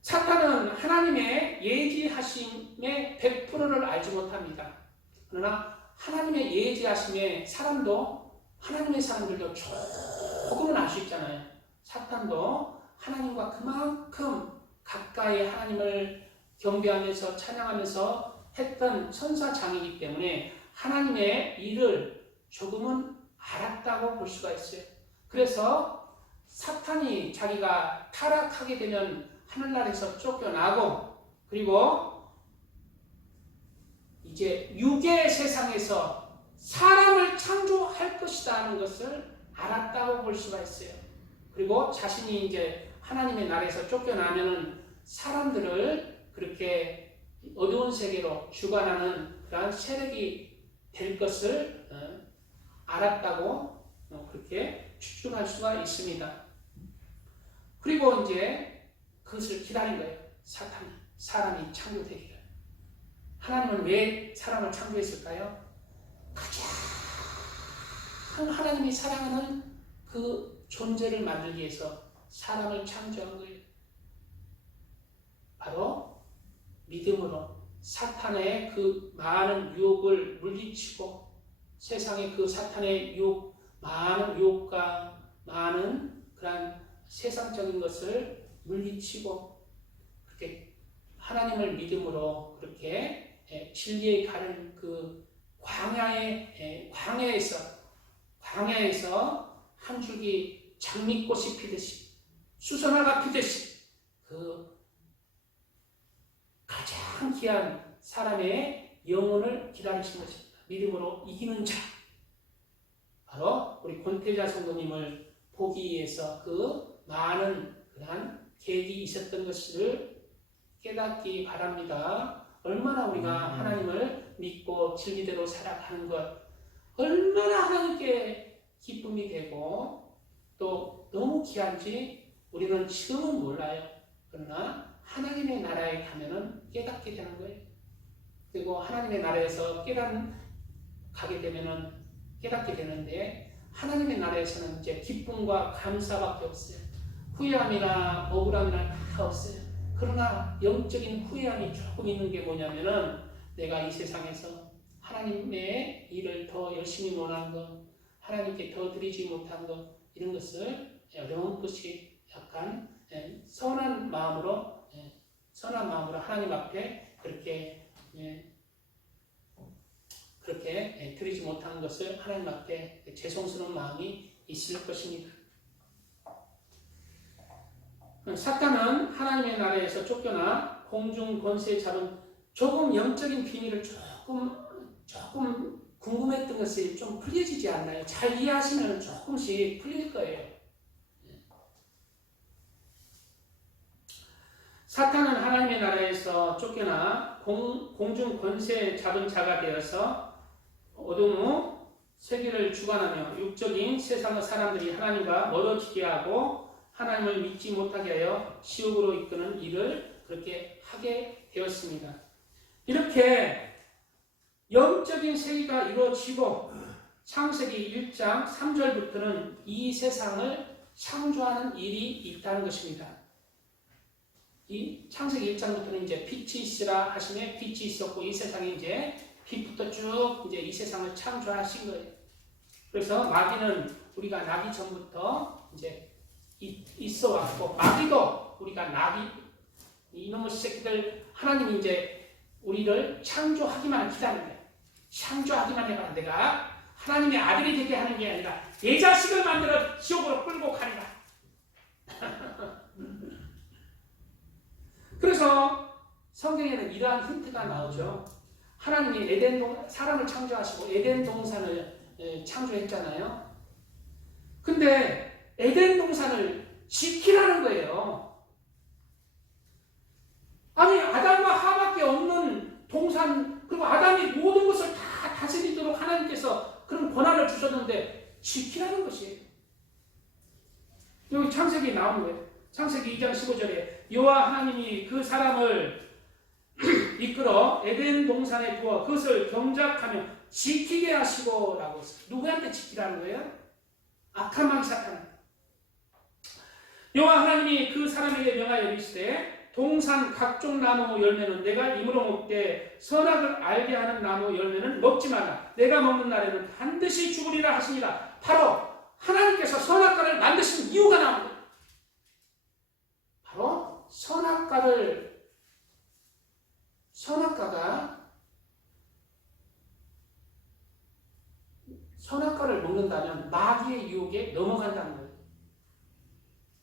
사탄은 하나님의 예지하심의 100%를 알지 못합니다. 그러나 하나님의 예지하심에 하나님의 사람들도 조금은 알 수 있잖아요. 사탄도 하나님과 그만큼 가까이 하나님을 경배하면서 찬양하면서 했던 천사장이기 때문에 하나님의 일을 조금은 알았다고 볼 수가 있어요. 그래서 사탄이 자기가 타락하게 되면 하늘나라에서 쫓겨나고, 그리고 이제 육의 세상에서 사람을 창조할 것이다 하는 것을 알았다고 볼 수가 있어요. 그리고 자신이 이제 하나님의 나라에서 쫓겨나면은 사람들을 그렇게 어두운 세계로 주관하는 그러한 세력이 될 것을 알았다고 그렇게 추측할 수가 있습니다. 그리고 이제 그것을 기다린 거예요. 사람이 창조되기를. 하나님은 왜 사람을 창조했을까요? 가장 하나님이 사랑하는 그 존재를 만들기 위해서 사람을 창조한 거예요. 바로 믿음으로 사탄의 그 많은 유혹을 물리치고 세상의 그 사탄의 유혹, 많은 유혹과 많은 그런 세상적인 것을 물리치고 그렇게 하나님을 믿음으로 그렇게 진리의 가는 그 광야에서 한 줄기 장미꽃이 피듯이 수선화가 피듯이 그 가장 귀한 사람의 영혼을 기다리신 것입니다. 믿음으로 이기는 자. 바로 우리 권태자 성도님을 보기 위해서 그 많은 그러한 계획이 있었던 것을 깨닫기 바랍니다. 얼마나 우리가 하나님을 믿고 진리대로 살아가는 것, 얼마나 하나님께 기쁨이 되고 또 너무 귀한지 우리는 지금은 몰라요. 그러나 하나님의 나라에 가면은 깨닫게 되는 거예요. 그리고 하나님의 나라에서 가게 되면은 깨닫게 되는데 하나님의 나라에서는 이제 기쁨과 감사밖에 없어요. 후회함이나 억울함이나 다 없어요. 그러나 영적인 후회함이 조금 있는 게 뭐냐면은 내가 이 세상에서 하나님의 일을 더 열심히 못한 것, 하나님께 더 드리지 못한 것, 이런 것을 어렴풋이 약간 선한 마음으로 하나님 앞에 그렇게 드리지 못한 것을 하나님 앞에 죄송스러운 마음이 있을 것입니다. 사탄은 하나님의 나라에서 쫓겨나 공중 권세 잡은 조금 영적인 비밀을 조금 궁금했던 것이 좀 풀려지지 않나요? 잘 이해하시면 조금씩 풀릴 거예요. 사탄은 하나님의 나라에서 쫓겨나 공중 권세 잡은 자가 되어서 어둠 후 세계를 주관하며 육적인 세상의 사람들이 하나님과 멀어지게 하고 하나님을 믿지 못하게 하여 지옥으로 이끄는 일을 그렇게 하게 되었습니다. 이렇게 영적인 세계가 이루어지고 창세기 1장 3절부터는 이 세상을 창조하는 일이 있다는 것입니다. 이 창세기 1장부터는 이제 빛이 있으라 하시매 빛이 있었고 이 세상에 이제 빛부터 쭉 이제 이 세상을 창조하신 거예요. 그래서 마귀는 우리가 나기 전부터 이제 있어 왔고 마귀도 우리가 이놈의 새끼들 하나님이 이제 우리를 창조하기만 기다린 거예요. 창조하기만 해봐. 내가 하나님의 아들이 되게 하는 게 아니라 내 자식을 만들어 지옥으로 끌고 가리라. 그래서 성경에는 이러한 힌트가 나오죠. 하나님이 사람을 창조하시고 에덴 동산을 창조했잖아요. 근데 에덴 동산을 지키라는 거예요. 아니 아담과 하밖에 없는 동산, 그리고 아담이 모든 것을 다 다스리도록 하나님께서 그런 권한을 주셨는데 지키라는 것이에요. 여기 창세기 나오는 거예요. 창세기 2장 15절에 여호와 하나님이 그 사람을 이끌어 에덴 동산에 두어 그것을 경작하며 지키게 하시고 라고 했어요. 누구한테 지키라는 거예요? 악한 마귀 사탄. 여호와 하나님이 그 사람에게 명하여 이르시되 동산 각종 나무 열매는 내가 입으로 먹되 선악을 알게 하는 나무 열매는 먹지 마라. 내가 먹는 날에는 반드시 죽으리라 하시니라. 바로 하나님께서 선악과를 만드신 이유가 나옵니다. 바로 선악과를 먹는다면 마귀의 유혹에 넘어간다는 거예요.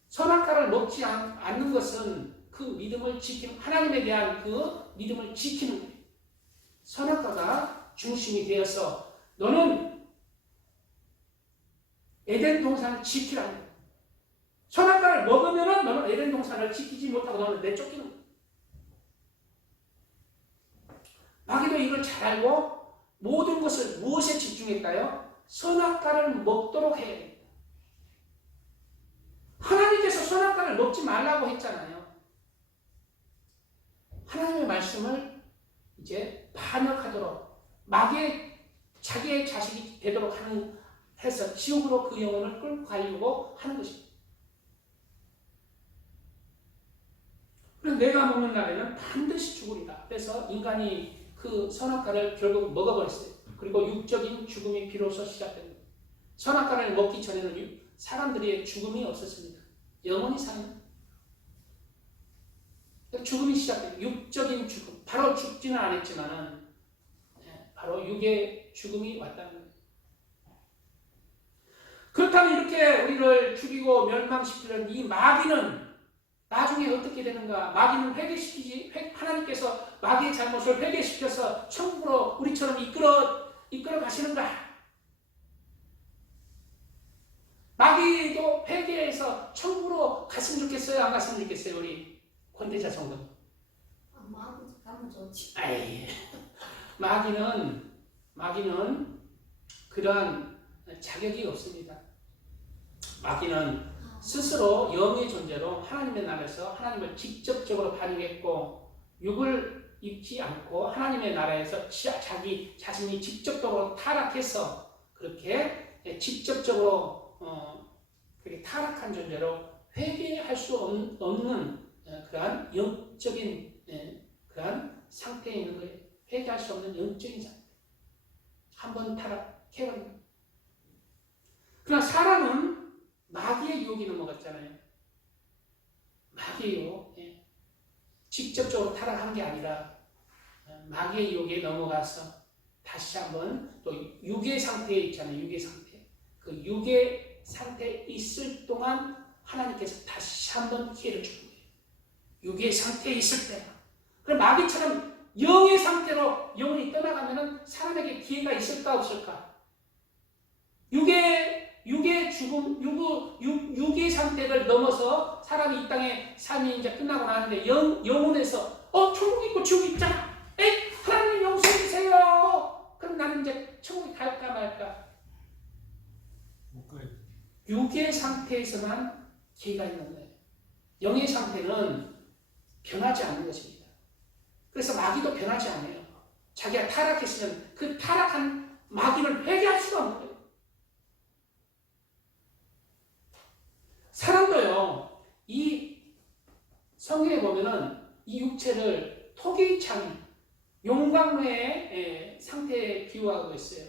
선악과를 먹지 않는 것은 그 믿음을 하나님에 대한 그 믿음을 지키는 거예요. 선악과가 중심이 되어서 너는 에덴 동산을 지키라는 거예요. 선악과를 먹으면 너는 에덴 동산을 지키지 못하고 너는 내쫓기는 거예요. 마귀도 이걸 잘 알고 모든 것을 무엇에 집중했다요? 선악과를 먹도록 해야 됩니다. 하나님께서 선악과를 먹지 말라고 했잖아요. 하나님의 말씀을 이제 반역하도록 마귀의 자기의 자식이 되도록 해서 지옥으로 그 영혼을 끌고 가려고 하는 것입니다. 그래서 내가 먹는 날에는 반드시 죽으리라. 그래서 인간이 그 선악과를 결국 먹어버렸어요. 그리고 육적인 죽음이 비로소 시작됩니다. 선악과를 먹기 전에는 사람들의 죽음이 없었습니다. 영원히 사는 죽음이 시작돼요. 육적인 죽음. 바로 죽지는 않았지만은 바로 육의 죽음이 왔다는 거예요. 그렇다면 이렇게 우리를 죽이고 멸망시키는 이 마귀는 나중에 어떻게 되는가? 마귀는 하나님께서 마귀의 잘못을 회개시켜서 천국으로 우리처럼 이끌어 가시는가? 마귀도 회개해서 천국으로 갔으면 좋겠어요? 안 갔으면 좋겠어요? 우리 권대자 성도. 마귀도 가면 좋지. 마귀는 그러한 자격이 없습니다. 마귀는 스스로 영의 존재로 하나님의 나라에서 하나님을 직접적으로 반역했고 육을 입지 않고 하나님의 나라에서 자기 자신이 직접적으로 타락해서 그렇게 직접적으로 그렇게 타락한 존재로 회개할 수 없는 그러한 영적인 그러한 상태에 있는 거예요. 회개할 수 없는 영적인 상태. 한번 타락해버린 거예요. 그러나 사람은 마귀의 유혹이 넘어갔잖아요. 마귀의 유혹. 직접적으로 타락한 게 아니라 마귀의 유혹에 넘어가서 다시 한번 또 육의 상태에 있잖아요. 육의 상태. 그 육의 상태에 있을 동안 하나님께서 다시 한번 기회를 주는 거예요. 육의 상태에 있을 때. 그럼 마귀처럼 영의 상태로 영혼이 떠나가면은 사람에게 기회가 있을까 없을까? 육의 죽음, 육의 상태를 넘어서 사람이 이 땅에 삶이 이제 끝나고 나는데 영혼에서 천국 있고 지옥 있잖아. 하나님 용서해 주세요. 그럼 나는 이제 천국에 갈까 말까? 육의 상태에서만 기회가 있는 거예요. 영의 상태는 변하지 않는 것입니다. 그래서 마귀도 변하지 않아요. 자기가 타락했으면 그 타락한 마귀를 회개할 수가 없는 거예요. 사람도요, 이 성경에 보면은 이 육체를 토기 창, 용광로의 상태에 비유하고 있어요.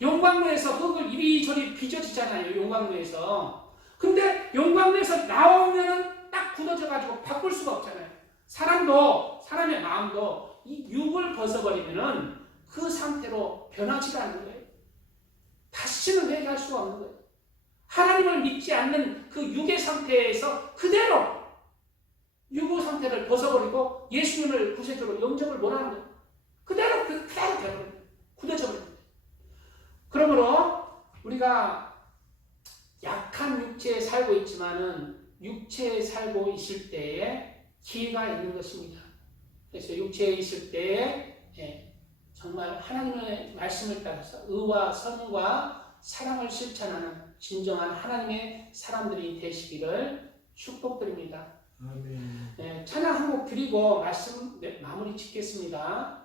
용광로에서 흙을 이리저리 빚어지잖아요, 용광로에서. 근데 용광로에서 나오면은 딱 굳어져가지고 바꿀 수가 없잖아요. 사람의 마음도 이 육을 벗어버리면은 그 상태로 변하지가 않는 거예요. 다시는 회개할 수가 없는 거예요. 하나님을 믿지 않는 그 육의 상태에서 그대로 육의 상태를 벗어버리고 예수님을 구세주로 영접을 못하는 거예요. 그대로 되어버려요. 굳어져 버려요. 그러므로 우리가 약한 육체에 살고 있지만은 육체에 살고 있을 때에 기회가 있는 것입니다. 그래서 육체에 있을 때에 정말 하나님의 말씀을 따라서 의와 선과 사랑을 실천하는 진정한 하나님의 사람들이 되시기를 축복드립니다. 아멘. 찬양 한 곡 드리고 말씀 마무리 짓겠습니다.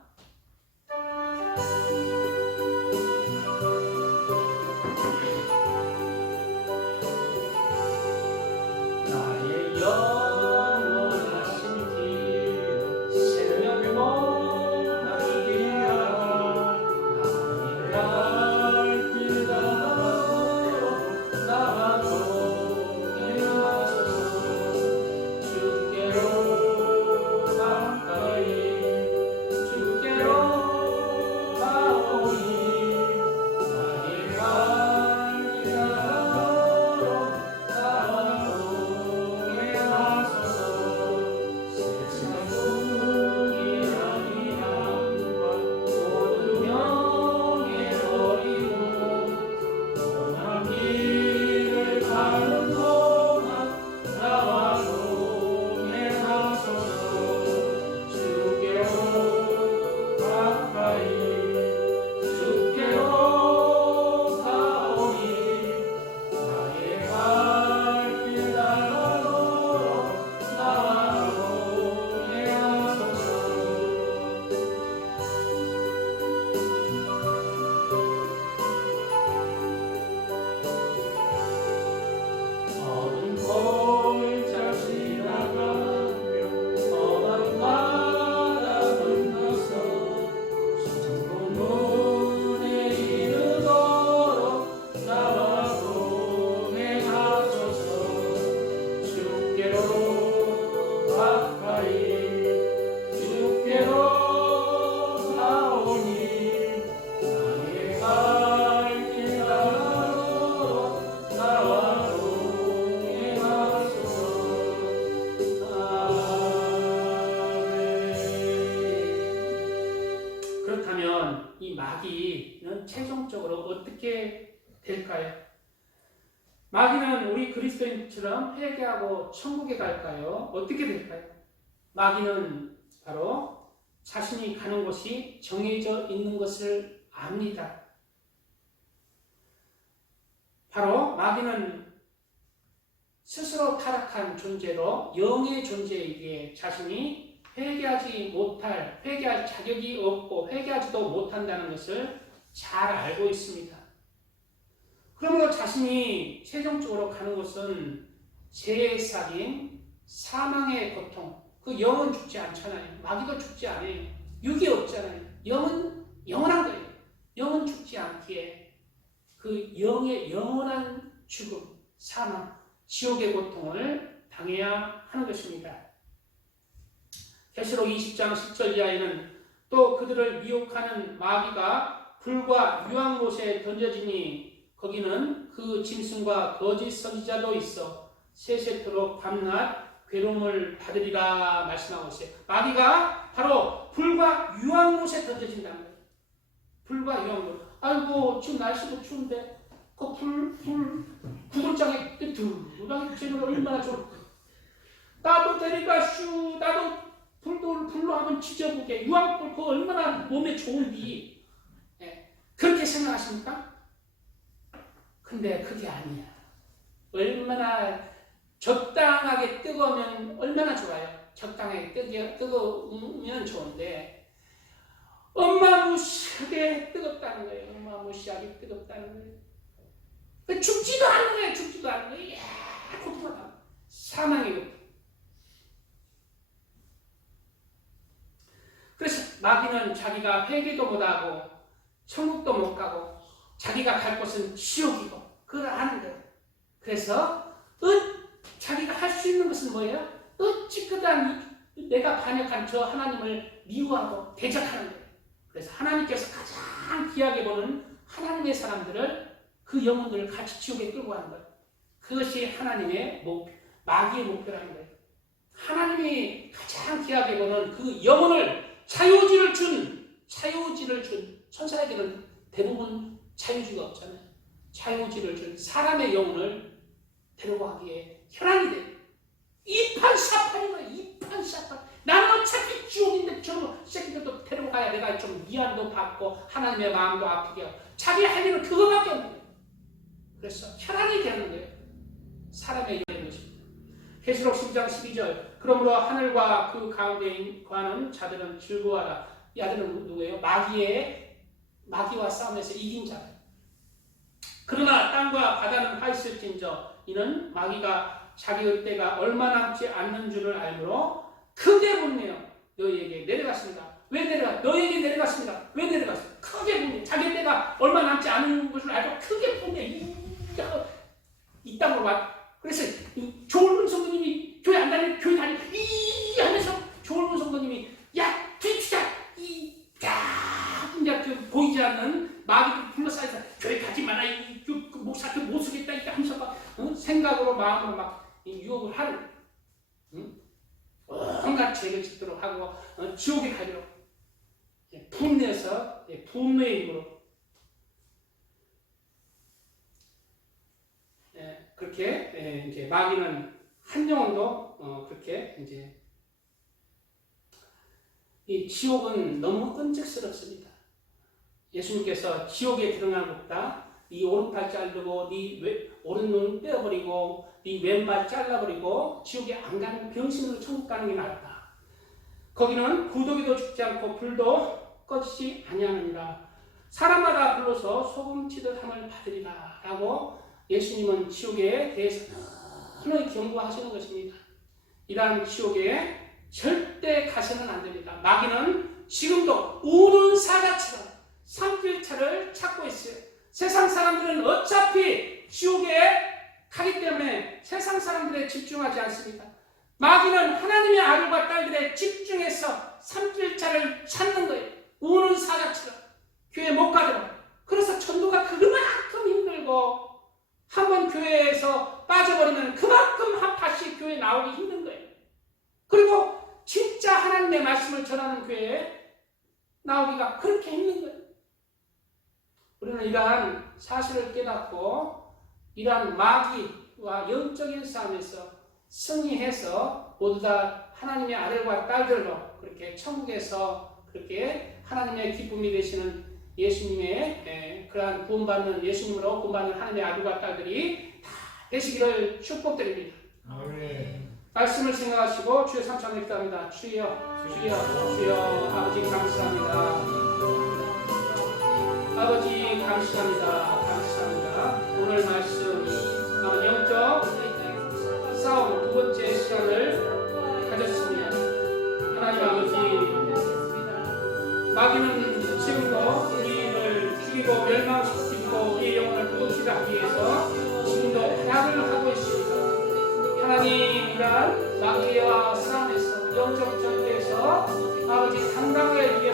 나의 영원하신 길 새벽에 나이기야 나의 갈 길 나도 일어서서 주께로 가까이 주께로 가오 마귀는 최종적으로 어떻게 될까요? 마귀는 우리 그리스도인처럼 회개하고 천국에 갈까요? 어떻게 될까요? 마귀는 바로 자신이 가는 곳이 정해져 있는 것을 압니다. 바로 마귀는 스스로 타락한 존재로 영의 존재이기에 자신이 회개할 자격이 없고 회개하지도 못한다는 것을 잘 알고 있습니다. 그러므로 자신이 최종적으로 가는 곳은 죄사긴 사망의 고통, 그 영은 죽지 않잖아요. 마귀도 죽지 않아요. 육이 없잖아요. 영은 영원한 거예요. 영은 죽지 않기에 그 영의 영원한 죽음, 사망, 지옥의 고통을 당해야 하는 것입니다. 계시록 20장 10절 이하에는 또 그들을 미혹하는 마귀가 불과 유황못에 던져지니 거기는 그 짐승과 거짓 선지자도 있어 세세토록 밤낮 괴로움을 받으리라 말씀하고 있어요. 마귀가 바로 불과 유황못에 던져진다는 거예요. 불과 유황못. 아이고 지금 날씨도 추운데 그 구글장에 두르르하게 쬐는 얼마나 좋을까. 나도 데려가슈. 나도 불로 한번 지져보게. 유황불 그거 얼마나 몸에 좋은지. 네. 그렇게 생각하십니까? 근데 그게 아니야. 얼마나 적당하게 뜨거우면 얼마나 좋아요. 적당하게 뜨거우면 좋은데 어마무시하게 뜨겁다는 거예요. 어마무시하게 뜨겁다는 거예요. 죽지도 않는 거예요. 죽지도 않는 거예요. 이야, 고통하다. 사망의 고통. 그래서 마귀는 자기가 회개도 못하고 천국도 못 가고 자기가 갈 곳은 지옥이고 그걸 아는 거예요. 그래서 자기가 할 수 있는 것은 뭐예요? 어찌그단 내가 반역한 저 하나님을 미워하고 대적하는 거예요. 그래서 하나님께서 가장 귀하게 보는 하나님의 사람들을 그 영혼들을 같이 지옥에 끌고 가는 거예요. 그것이 하나님의 목표, 마귀의 목표라는 거예요. 하나님이 가장 귀하게 보는 그 영혼을 자유지를 준 천사에게는 대부분 자유지가 없잖아요. 자유지를 준 사람의 영혼을 데려가기에 혈안이 돼요. 이판사판인 거예요. 이판사판. 나는 어차피 지옥인데 저 새끼들도 데려가야 내가 좀 위안도 받고 하나님의 마음도 아프게 하고 자기 할 일은 그거밖에 없는 거예요. 그래서 혈안이 되는 거예요. 사람의 영인 것입니다. 계시록 10장 12절 그러므로 하늘과 그 가운데 거하는 자들은 즐거워하라. 이 아들은 누구예요? 마귀와 싸움에서 이긴 자예요. 그러나 땅과 바다는 화있을진저 이는 마귀가 자기의 때가 얼마 남지 않는 줄을 알므로 크게 분내어 너희에게 내려갔습니다. 왜 내려갔? 너희에게 내려갔습니다. 왜 내려갔습니다. 크게 분내. 자기 때가 얼마 남지 않은 것을 알고 크게 분내. 이 땅으로 와. 그래서 조을문 성도님이 교회 안 다니고 교회 다니고 이 하면서 조을문 성도님이 야 뒤치자 이제 보이지 않는 마귀를 둘러싸여서 교회 가지 마라 그 목사한테 못 쓰겠다 이렇게 하면서 막 생각으로 마음으로 막 유혹을 하는 온갖 죄를 짓도록 하고 지옥에 가도록 분내서 분노의 힘으로 그렇게 이제 마귀는 한 영혼도 그렇게 이제 이 지옥은 너무 끔찍스럽습니다. 예수님께서 지옥에 들어간 것보다 네 오른팔 자르고 네 오른눈 떼어버리고 네 왼발 잘라버리고 지옥에 안 가는 병신으로 천국 가는 게 낫다. 거기는 구더기도 죽지 않고 불도 꺼지지 아니하느니라. 사람마다 불러서 소금치듯 함을 받으리라 라고 예수님은 지옥에 대해서 너무 경고하시는 것입니다. 이러한 지옥에 절대 가서는 안 됩니다. 마귀는 지금도 우는 사자처럼 산길차를 찾고 있어요. 세상 사람들은 어차피 지옥에 가기 때문에 세상 사람들에 집중하지 않습니다. 마귀는 하나님의 아들과 딸들에 집중해서 산길차를 찾는 거예요. 우는 사자처럼 교회 못 가더라고요. 그래서 전도가 그만큼 힘들고 한번 교회에서 빠져버리면 그만큼 다시 교회 나오기 힘든 거예요. 그리고 진짜 하나님의 말씀을 전하는 교회에 나오기가 그렇게 힘든 거예요. 우리는 이러한 사실을 깨닫고 이러한 마귀와 영적인 싸움에서 승리해서 모두 다 하나님의 아들과 딸들로 그렇게 천국에서 그렇게 하나님의 기쁨이 되시는 예수님의 그러한 구원받는 예수님으로 구원받는 하나님의 아들과 딸들이 다 되시기를 축복드립니다. 말씀을 생각하시고 주의 삼창을 기도합니다. 주여, 주여, 주여. 아버지 감사합니다. 아버지 감사합니다. 감사합니다. 오늘 말씀 영적 싸움 두 번째 시간을 가졌습니다. 하나님 아버지, 마귀는 지금도 우리를 죽이고 멸망시키고 우리의 영혼을 부도시게 하기 위해서 지금도 약을 하고 있습니다. 하나님, 이러한 마귀와 싸움에서 영적 전투에서 아버지 당당하게